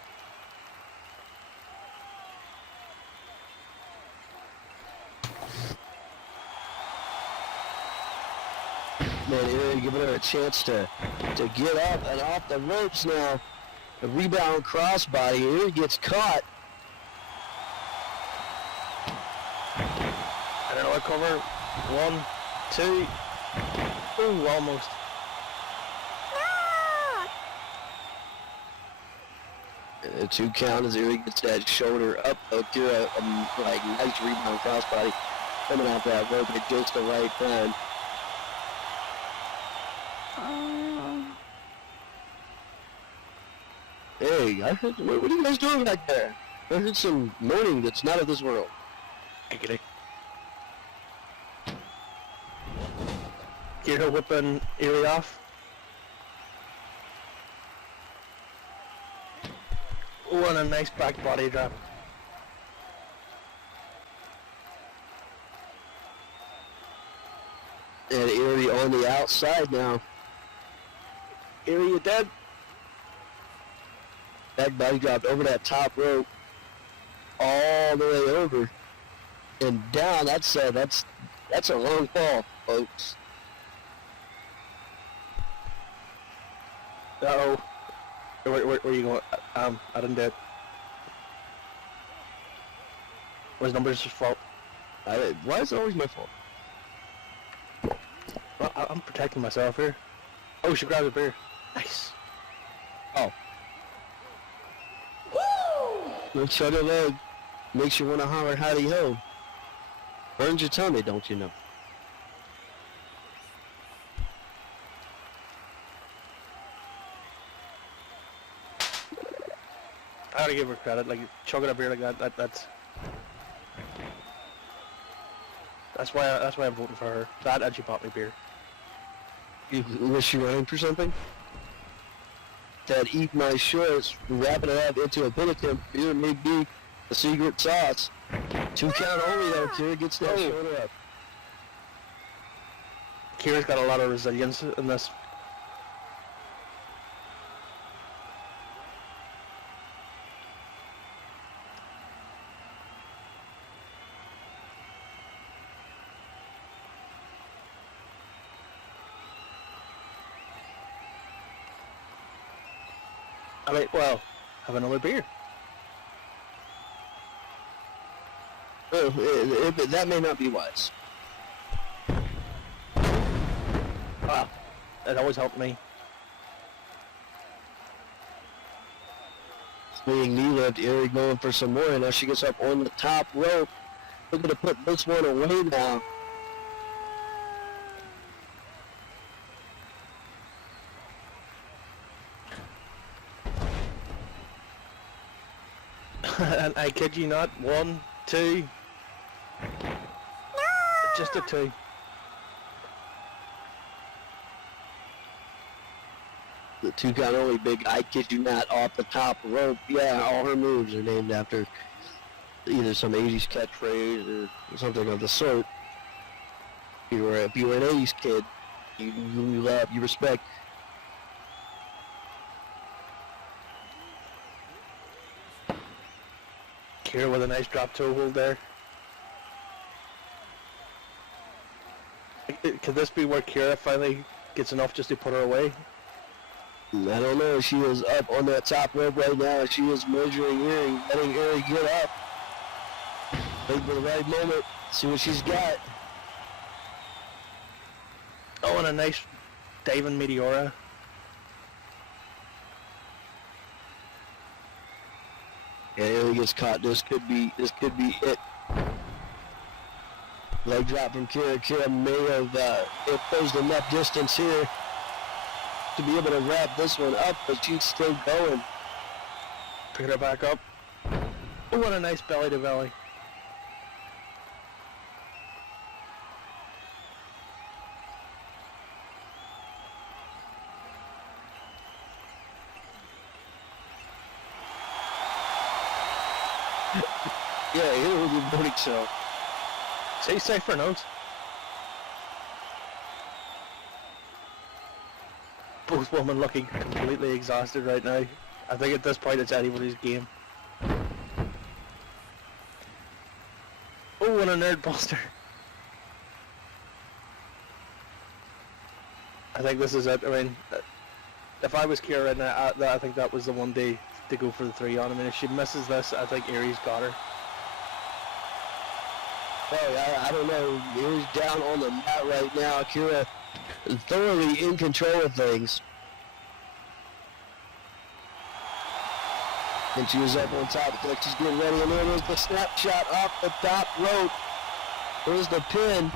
Man, Erie giving her a chance to get up and off the ropes now. A rebound crossbody. Erie gets caught. And another cover. 1, 2. Ooh, almost. A 2 count as Erie gets that shoulder up to a like nice rebound crossbody coming out that rope at just the right time. Hey, I heard, what are you guys doing back there? I heard some moaning that's not of this world. Giggity. Kira whipping Erie off. Oh, and a nice back body drop. And Erie on the outside now. Erie, you dead? Back body dropped over that top rope, all the way over and down. That's a long fall, folks. Uh-oh. Where are you going? I didn't dead. Was numbers' fault? Why is it always my fault? Well, I'm protecting myself here. Oh, she grabbed a beer. Nice. Oh. Little shut her leg. Makes you want to holler howdy ho. Burns your tummy, don't you know? I gotta give her credit. Like chugging a beer like that. That's why I'm voting for her. That and she bought me beer. Was she running for something? That eat my shorts, wrapping it up into a bulletin. Here may be the secret sauce. 2 count only though. Kira gets that shoulder up. Kira's got a lot of resilience in this. I mean, well, have another beer. Oh, that may not be wise. Wow, it always helped me. Being knee lift, Erie going for some more, and now she gets up on the top rope. Looking to put this one away now. And I kid you not, 1, 2. Just a 2. The two count only big, I kid you not, off the top rope. Yeah, all her moves are named after either some 80s catchphrase or something of the sort. If you were an 80s kid, you love, you respect. Kira with a nice drop toe hold there. Could this be where Kira finally gets enough just to put her away? I don't know. She is up on that top rope right now. She is measuring Erie, letting Erie get up. Wait for the right moment. See what she's got. Oh, and a nice diving Meteora. Yeah, Erie gets caught. This could be it. Leg drop from Kira. Kira may have imposed enough distance here to be able to wrap this one up, but she's still going. Picking her back up. Oh, what a nice belly to belly. Yeah, hit her with your morning show. Stay safe for notes. Both women looking completely exhausted right now. I think at this point it's anybody's game. Oh, and a nerd buster. I think this is it. I mean, if I was Kira right now, I think that was the one day to go for the 3 on. I mean, if she misses this, I think Erie's got her. Oh, I don't know. Erie's down on the mat right now. Kira is thoroughly in control of things. And she was up on top. It's like she's getting ready. And there was the snapshot off the top rope. There's the pin.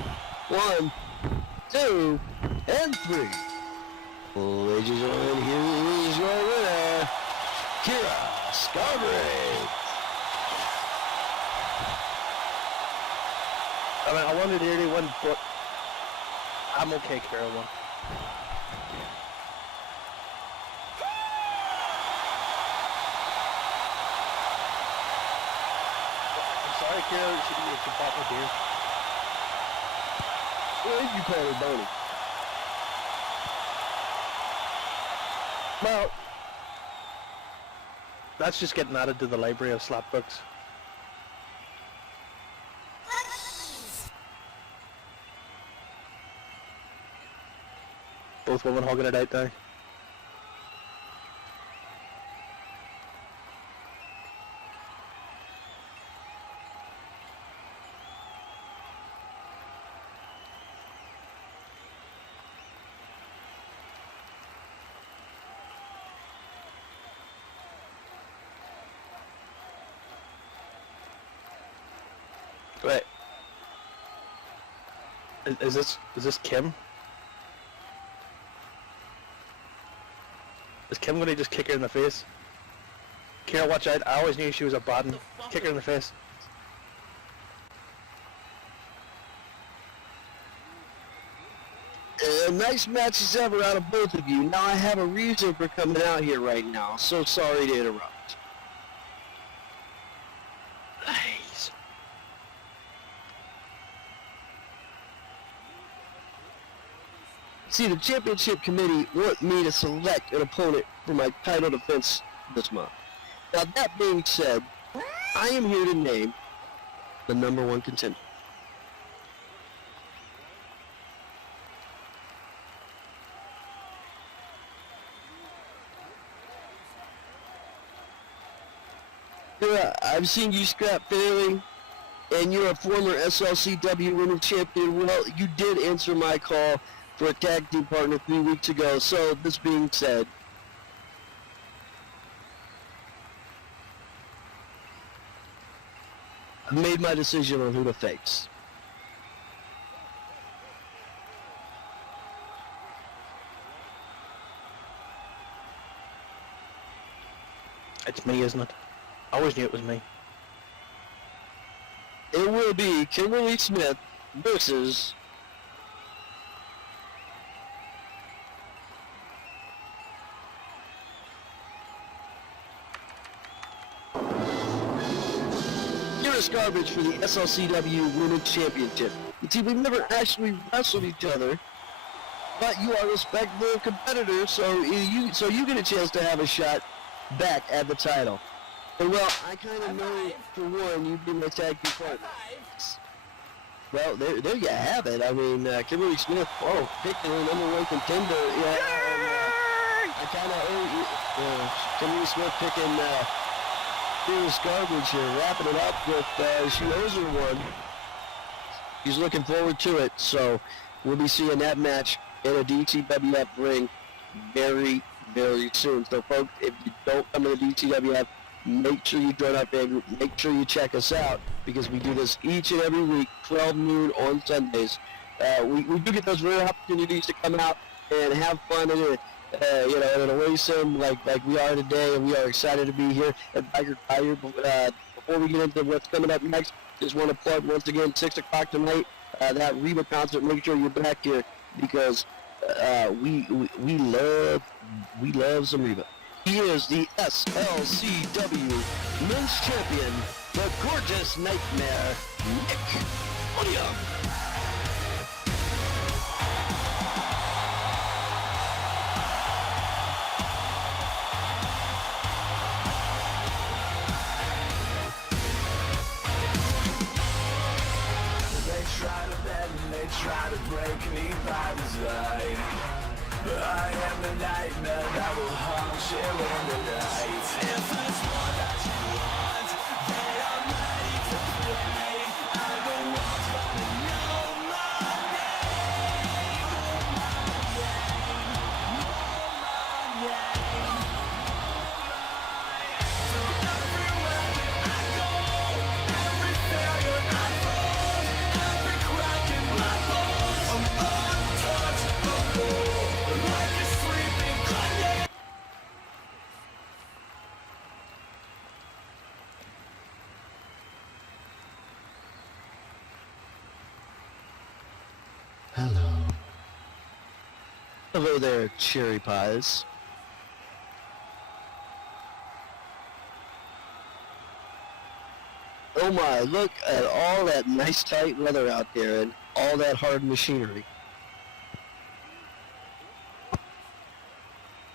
1, 2, and 3. Ladies and gentlemen, here is your winner, Kira Scarborough. I mean, I wanted Erie to win, but I'm okay Kira won. I'm sorry, Kira, you should bought my beer. What did you call her, Bonnie? Well, that's just getting added to the library of slap books. Both women hogging it out now. Wait. Is this Kim? Is Kim gonna just kick her in the face? Kira, watch out. I always knew she was a bad one. Kick her in the face. Nice match as ever out of both of you. Now I have a reason for coming out here right now. So sorry to interrupt. Nice. See, the championship committee want me to select an opponent for my title defense this month. Now that being said, I am here to name the #1 contender. Yeah, I've seen you scrap fairly, and you're a former SLCW Women's Champion. Well, you did answer my call for a tag team partner 3 weeks ago. So, this being said, I've made my decision on who to face. It's me, isn't it? I always knew it was me. It will be Kimberly Smith versus Garbage for the SLCW Women's Championship. You see, we've never actually wrestled each other, but you are respectable competitors, so you get a chance to have a shot back at the title. And well, I kind of know for one, you've been my tag team partner. Well, there you have it. I mean, Kimberly Smith, picked the number one contender. Yeah, and, I kind of Kimberly Smith picking. Here's Garbage here, wrapping it up with, she owes her one. He's looking forward to it, so we'll be seeing that match in a DCWF ring very, very soon. So folks, if you don't come to the DCWF, make sure you join our fan group, make sure you check us out, because we do this each and every week, 12 noon on Sundays. We do get those rare opportunities to come out and have fun in it. In a way sim like we are today, and we are excited to be here at Biker Bayou. Before we get into what's coming up next, just want to plug once again, 6 o'clock tonight, that Reba concert. Make sure you're back here, because we love some Reba. He is the SLCW Men's Champion, the Gorgeous Nightmare, Nick Williams. Try to break me by design, but I am the nightmare that will haunt you in the night. If there's one that you want, then I'm ready to play. I go walk but I know my name. Through everywhere I go, every failure I fall, every crack in my bones, I'm untouchable, like a sleeping onion. Hello there, cherry pies. Oh my, look at all that nice tight weather out there and all that hard machinery.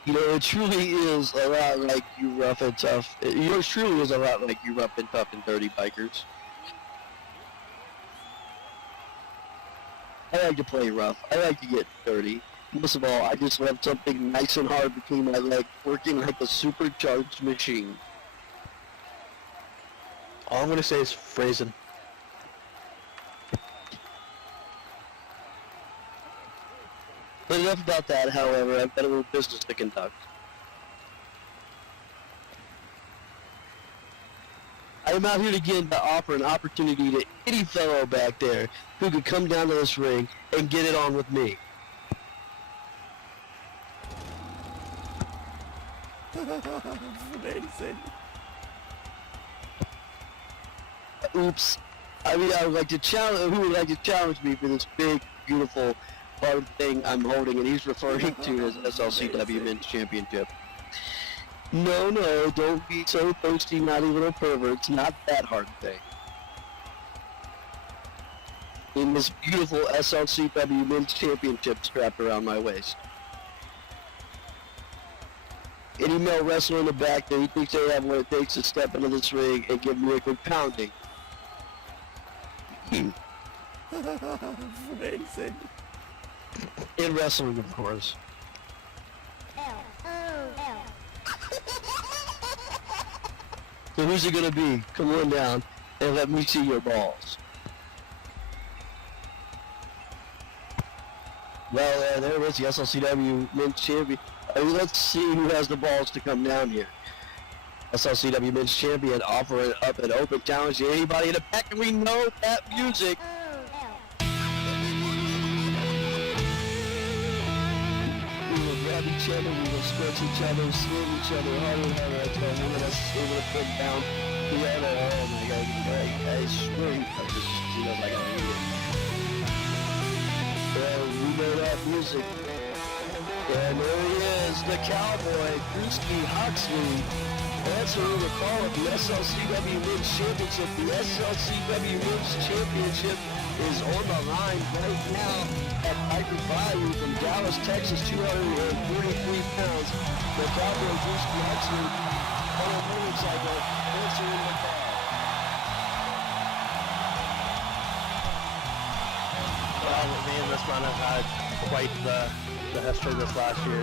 You know, it truly is a lot like you rough and tough. It truly is a lot like you rough and tough and dirty bikers. I like to play rough. I like to get dirty. Most of all, I just love something nice and hard between my legs, working like a supercharged machine. All I'm going to say is phrasing. But enough about that, however, I've got a little business to conduct. I am out here again to offer an opportunity to any fellow back there who could come down to this ring and get it on with me. Amazing. Oops. I mean, I would like to challenge, who would like to challenge me for this big, beautiful, hard thing I'm holding, and he's referring to his SLCW Men's Championship. No, don't be so thirsty, naughty little perverts. Not that hard thing. In this beautiful SLCW Men's Championship strapped around my waist. Any male wrestler in the back there, he thinks they have what it takes to step into this ring and give me a good pounding. Amazing. In wrestling, of course. So who's it gonna be? Come on down and let me see your balls. Well, there it is, the SLCW Men's Champion. Let's see who has the balls to come down here. SLCW Men's Champion, offering up an open challenge to anybody in the back, and we know that music. We will grab each other, we will stretch each other, swing each other harder and harder until one of us is able to put down the other. Oh my God, I swear I gotta read it. Well, we know that music. And there he is, the cowboy, Drewski Huxley. That's who we will call it, the SLCW Men's Championship. The SLCW Men's Championship is on the line right now at Bayou from Dallas, Texas, 243 pounds. The cowboy, Drewski Huxley, on a motorcycle, answering the call. Well, me and this man have had quite the history this last year.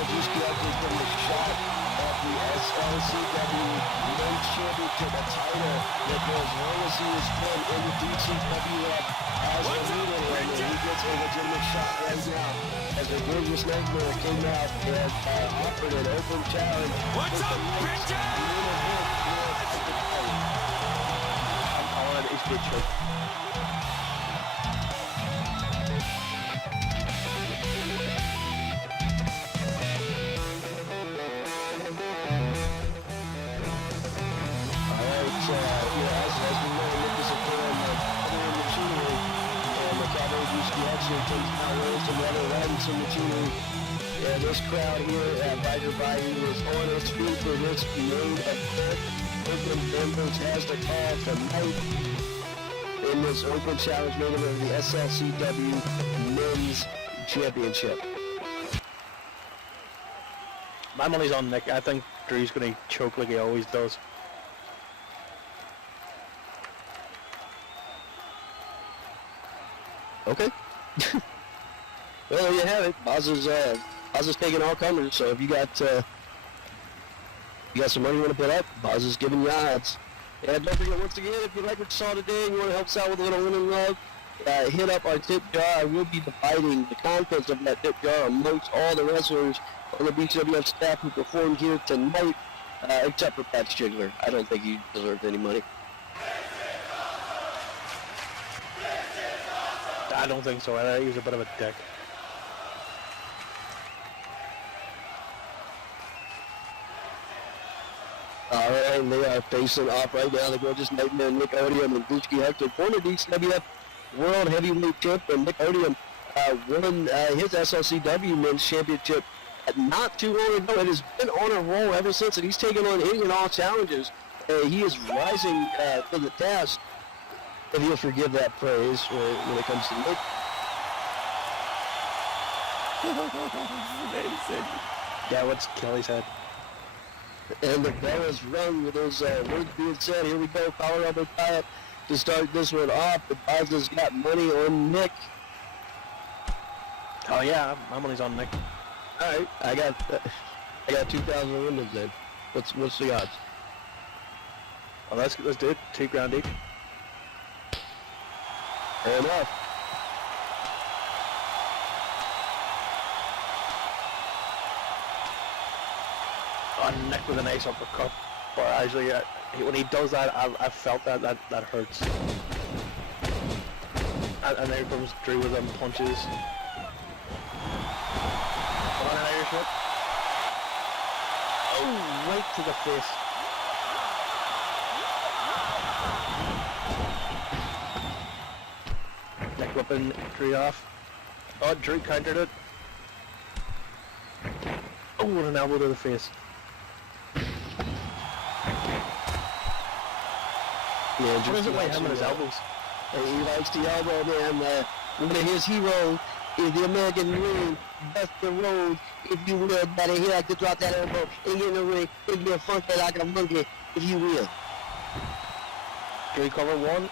Drewski Huxley from the shot at the SLCW Men's Championship, a title that for as long as he has been in the DCWF as a leader, and he gets a legitimate shot right now as the Gorgeous Nightmare came out and offered an open challenge. What's up, bitches? I'm calling it a speed choke. As we know, Lucas Appeal and other machinery, and the cowboy Drewski Huxley takes power to the other riding some machinery. And this crowd here at Bayou is on its feet for this main event. Oakland Denver has the call tonight in this open challenge main event of the SLCW Men's Championship. My money's on Nick. I think Drew's going to choke like he always does. Okay. Well, there you have it. Boz is taking all comers. So if you got some money you want to put up, Boz is giving you odds. And don't forget, once again, if you like what you saw today and you want to help us out with a little winning love, hit up our tip jar. I will be dividing the contents of that tip jar amongst all the wrestlers on the DCWF staff who performed here tonight, except for Pat Stigler. I don't think he deserved any money. I don't think so. I think he's a bit of a dick. Alright, they are facing off right now. The Gorgeous Nightmare, Nick Odium, and Drewski Huxley. Former DCWF World Heavyweight Champion Nick Odium won his SLCW Men's Championship not too long ago. It has been on a roll ever since, and he's taken on any and all challenges. He is rising to the task, if you'll forgive that phrase when it comes to Nick. Yeah, what's Kelly's head? And the bell is rung with those words being said. Here we go, power up and tie up to start this one off. The Boz has got money on Nick. Oh yeah, my money's on Nick. All right, I got 2,000 windows then. What's the odds? Well, let's do it. $2,000 each. Fair enough. Oh, Nick with a nice uppercut. But actually, when he does that, I felt that hurts. And there comes Drew with them punches. Come on, an Irish whip. Oh, right to the face. Nick whipping Drew off. Oh, Drew countered it. Oh, and an elbow to the face. Yeah, What is it like him and his elbows? He likes the elbow, man. One of his heroes is the American Dream, Buster Rhodes, if you will, buddy. He likes to drop that elbow and get in the ring and get funky like a monkey, if you will. Drew cover one?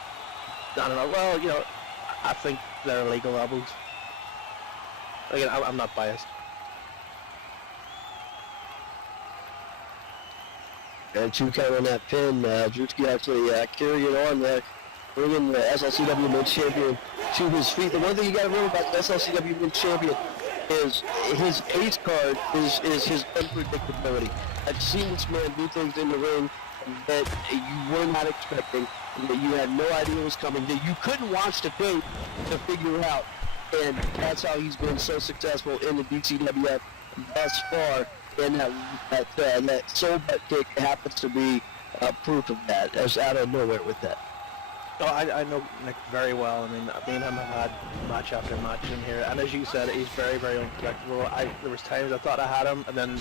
I don't know. Well, you know, I think they're illegal elbows. Again, I'm not biased. And 2 count on that pin. Drewski actually carrying on there, bringing the SLCW Men's Champion to his feet. The one thing you got to remember about the SLCW Men's Champion, is his ace card is his unpredictability. I've seen this man do things in the ring that you were not expecting, that you had no idea was coming, that you couldn't watch the tape to figure out. And that's how he's been so successful in the DCWF thus far. And that soul butt kick happens to be proof of that. That's out of nowhere with that. Oh, I know Nick very well. I mean, me and him have had match after match in here, and as you said, he's very, very unpredictable. There was times I thought I had him, and then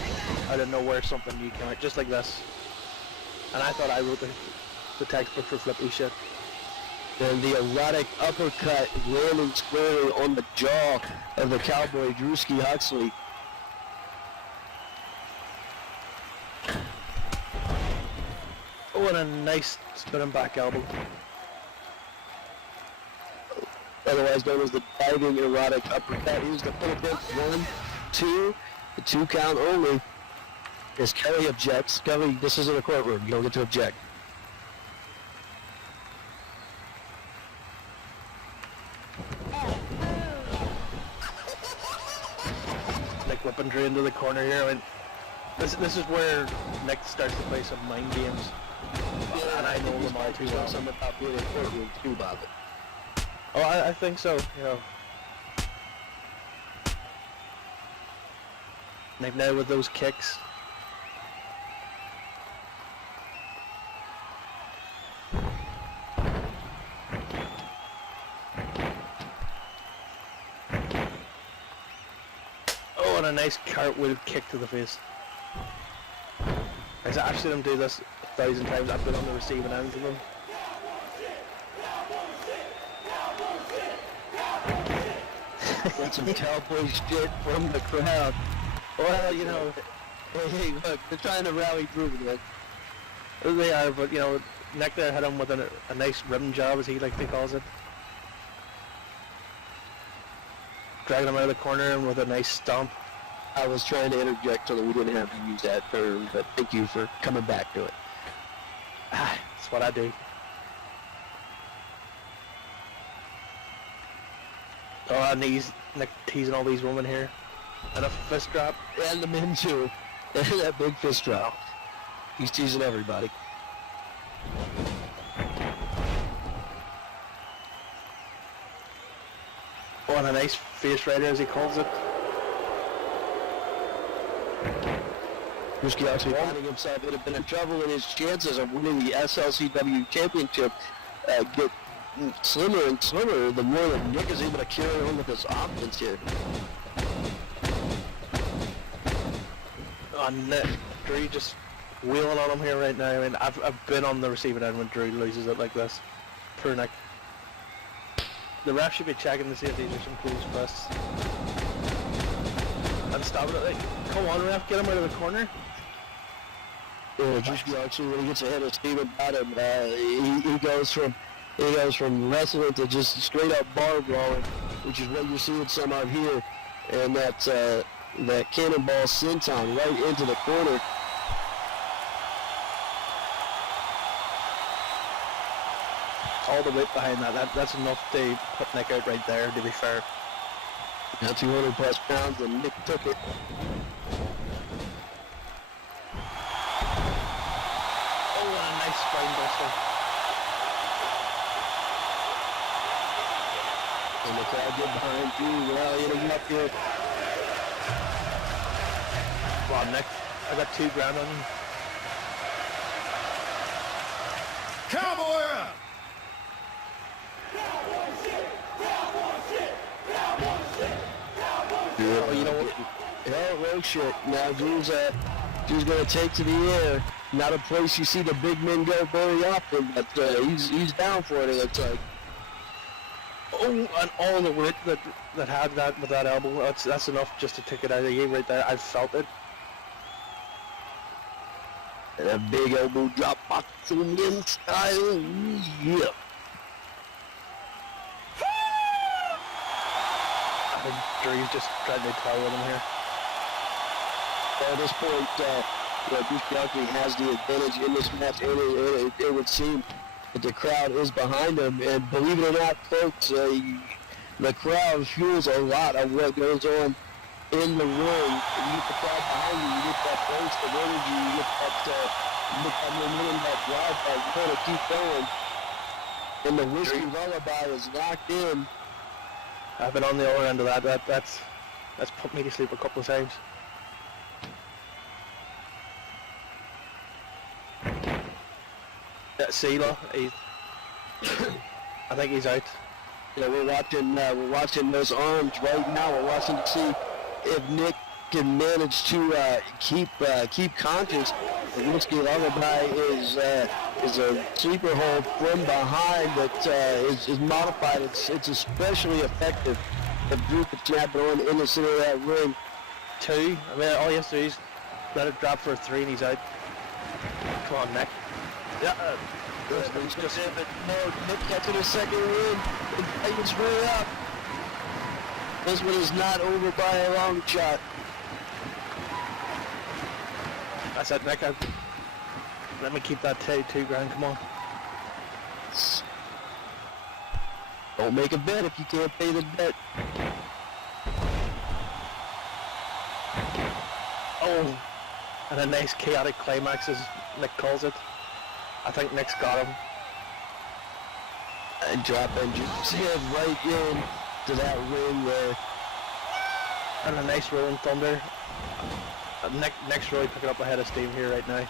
out of nowhere something new came out, just like this. And I thought I wrote the textbook for flippy shit. And the erotic uppercut landing squarely on the jaw of the cowboy Drewski Huxley. Oh, and a nice spinning back elbow. Otherwise known as the diving erotic uppercut. Here's the Philippines. 1, 2, the 2 count only. As Kelly objects. Kelly, this isn't a courtroom. You don't get to object. Nick whipping Drew into the corner here. I mean, this is where Nick starts to play some mind games. Yeah, and I know them all too well. Something about being a courtroom too, Bob. Oh, I think so, you know. Nick now with those kicks. Oh, and a nice cartwheel kick to the face. I've seen him do this 1,000 times. I've been on the receiving end of them. That's some cowboy shit from the crowd. Well, you know, Hey, look, they're trying to rally through it. they are, but you know, Nick there hit him with a nice rim job, as he like to calls it. Dragging him out of the corner and with a nice stomp. I was trying to interject so that we didn't have to use that term, but thank you for coming back to it. That's what I do. Oh, and he's Nick teasing all these women here. And a fist drop. And the men too. And that big fist drop. He's teasing everybody. Oh, and a nice face rider, as he calls it. Drewski actually finding himself would have been in trouble, and his chances of winning the SLCW championship get slimmer and slimmer the more that Nick is able to carry on with his offense here. Oh, Nick, Drew just wheeling on him here right now. I mean, I've been on the receiving end when Drew loses it like this. Poor Nick. The ref should be checking to see if these are some close fists. And stopping it. Like, come on, ref, get him out of the corner. Drewski actually, when he gets ahead of Steve about him, he goes from wrestling to just straight up bar brawling, which is what you're seeing some of here, and that cannonball senton right into the corner. All the weight behind that's enough to put Nick out right there, to be fair. Now 200 plus pounds, and Nick took it. Oh, and a nice spine buster. And the crowd get behind Drew, rallying him up here. Come on, Nick. I got $2,000 on him. Cowboy up! Oh, you know what? Yeah, road shit. Now Drew's going to take to the air. Not a place you see the big men go very often, but he's down for it, it looks like. Oh, and all the weight that had that with that elbow, that's enough just to take it out of the game right there. I felt it. And a big elbow drop boxing style. Yep. And Drew's just trying to tell with him here. At this point, Drewski actually has the advantage in this match, and it would seem that the crowd is behind him. And believe it or not, folks, the crowd fuels a lot of what goes on in the ring. You get the crowd behind you. You get that burst of energy. You get that momentum, that drive, that will to keep going. And the Whiskey Lullaby is locked in. I've been on the other end of that. That's put me to sleep a couple of times. That Sealer, I think he's out. Yeah, we're watching those arms right now. We're watching to see if Nick can manage to keep conscious. The Whiskey Lullaby is a sleeper hold from behind that is modified. It's especially effective. The group that's not going in the center of that ring. 2. I mean, all he has to do is let it drop for a 3 and he's out. Come on, Nick. Yeah. It's just it, but no, Nick got to the second win. It's way up. This one is not over by a long shot. I said, Nick, let me keep that $2,000. Come on. Don't make a bet if you can't pay the bet. Oh, and a nice chaotic climax as Nick calls it. I think Nick's got him. And dropping Juicy head right in to that ring there. And a nice rolling thunder. Nick's really picking up ahead of steam here right now.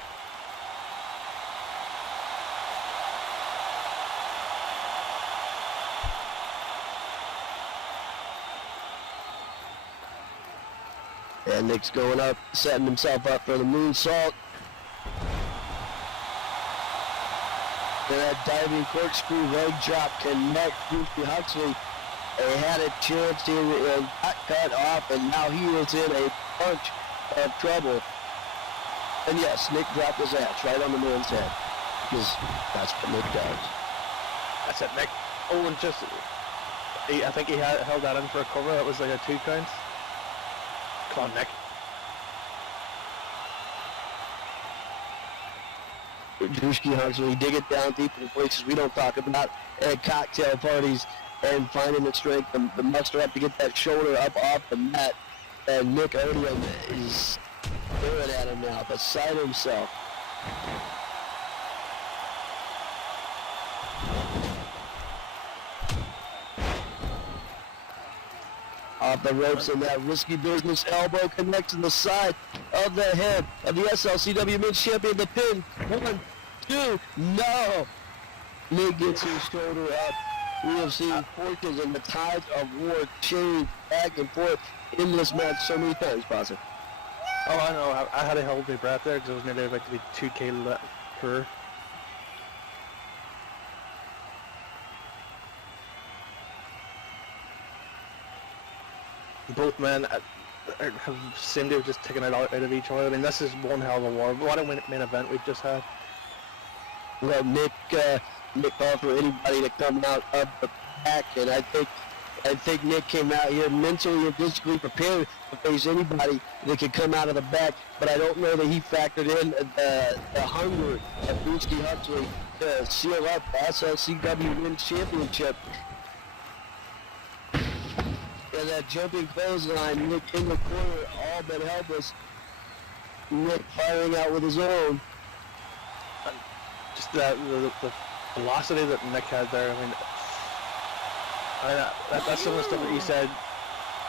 And Nick's going up, setting himself up for the moonsault. And that diving corkscrew leg drop connect Goofy Huxley. They had a chance to got cut off, and now he is in a bunch of trouble. And yes, Nick dropped his ass right on the man's head, because that's what Nick does. That's it, Nick. Oh, and just, I think he held that in for a cover. That was like a 2 count. Come on, Nick. Drewski Huxley dig it down deep in the places we don't talk about at cocktail parties and finding the strength, the muster up to get that shoulder up off the mat. And Nick Odium is staring at him now, beside himself. Off the ropes, and that risky business elbow connects to the side of the head of the SLCW Men's Champion. The pin, 1, 2, no! Nick gets his shoulder up. We have seen fortunes and the tides of war change back and forth in this match so many times, Posse. Oh, I know. I had to hold my breath there because I was nearly about to be 2K per. Both men seem to have just taken it out of each other. I mean, this is one hell of a war. What a main event we've just had. Well, Nick called for anybody to come out of the back, and I think Nick came out here mentally and physically prepared to face anybody that could come out of the back. But I don't know that he factored in the hunger of Drewski Huxley to seal up the SLCW Men's Championship. And that jumping clothesline, Nick in the corner, all but helpless. Nick firing out with his own. Just the velocity that Nick had there. I mean, that's some of the stuff that he said.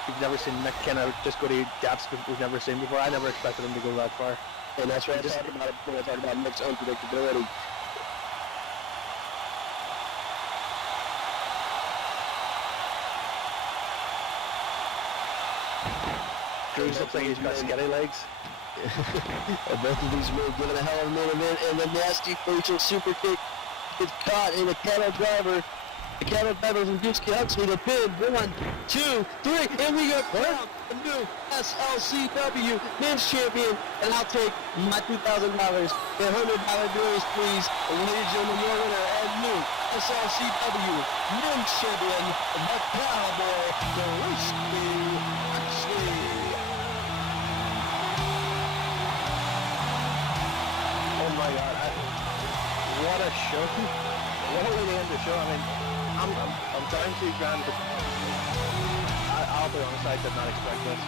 We've never seen Nick kind of just go to gaps we've never seen before. I never expected him to go that far. And that's what I talked about when I talked about Nick's unpredictability. Drews looks like he's got skinny legs. Both of these men giving a hell of a main event, and the nasty facial super kick gets caught in a cattle driver. The cattle driver from Drewski Huxley to pin. 1, 2, 3, and we got crowned the new SLCW Men's Champion. And I'll take my $2,000, the $100 bills, please. And ladies and gentlemen, your winner and new SLCW Men's Champion, the Cowboy, Drewski Huxley. Oh my God! What a show! What a way to end the show. I mean, I'm down $2,000, but I'll be honest, I did not expect this.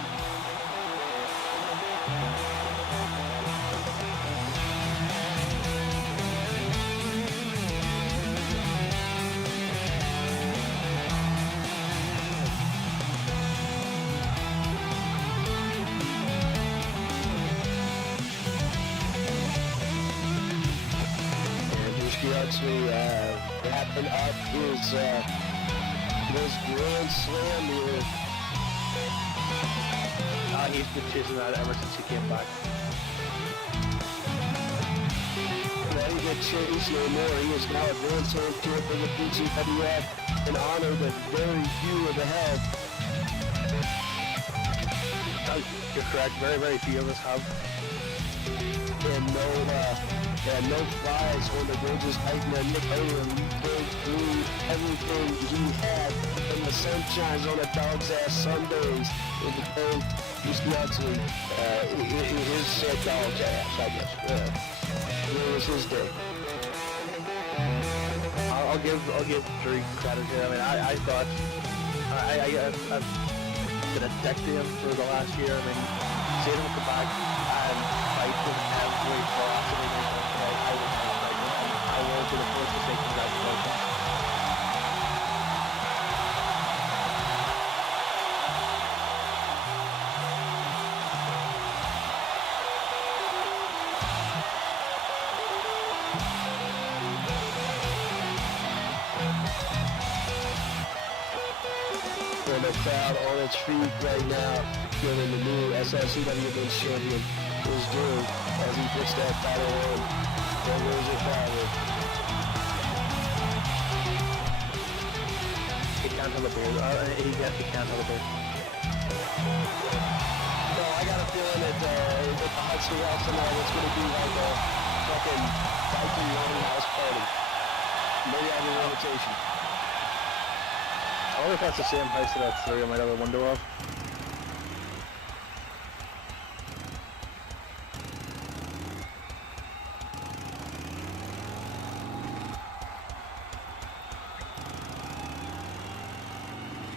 And Drewski Huxley wrapping up his Grand Slam here. He's been chasing that ever since he came back. Well, he get chased no more. He is now a Grand Slam champ for the DCWF, an honor that very few of the have. You're correct. Very, very few of us have. And no flies on the bridges. Nick Owen broke through everything he had, and the sun shines on a dog's ass Sundays. In the day, Drewski Huxley, his said dog's ass, I guess. It was his day. I'll give Drew credit here. I mean, I thought I've been addicted to him for the last year. I mean, seeing him come back and fight with every possible reason, I will be the first to say congratulations. And the crowd on its feet right now, giving the new SLCW Men's Champion his due as he puts that title on. There goes your father. He can't have a beard. He can't have a beard. No, I got a feeling that with the Hudson House tonight, it's going to be like a fucking Viking House party. Maybe I have an invitation. I wonder if that's the same house that I threw my other window of.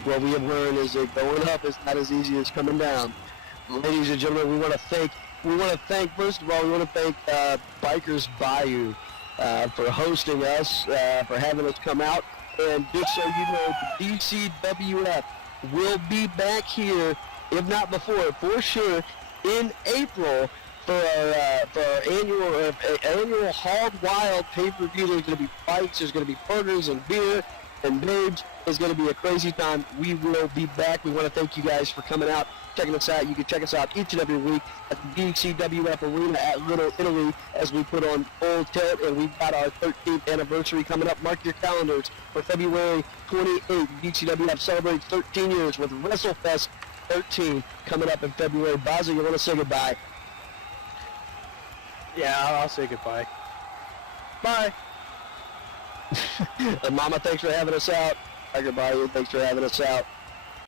What we have learned is that going up is not as easy as coming down. Ladies and gentlemen, we want to thank first of all, we want to thank Bikers Bayou for hosting us, for having us come out. And just so you know, the DCWF will be back here, if not before, for sure, in April for our annual Hog Wild pay-per-view. There's going to be fights, there's going to be burgers and beer and babes. It's going to be a crazy time. We will be back. We want to thank you guys for coming out, checking us out. You can check us out each and every week at the DCWF Arena at Little Italy as we put on Full Tilt, and we've got our 13th anniversary coming up. Mark your calendars for February 28th. DCWF celebrates 13 years with WrestleFest 13 coming up in February. Bazza, you want to say goodbye? Yeah, I'll say goodbye. Bye. And Mama, thanks for having us out. Bye, goodbye. Thanks for having us out.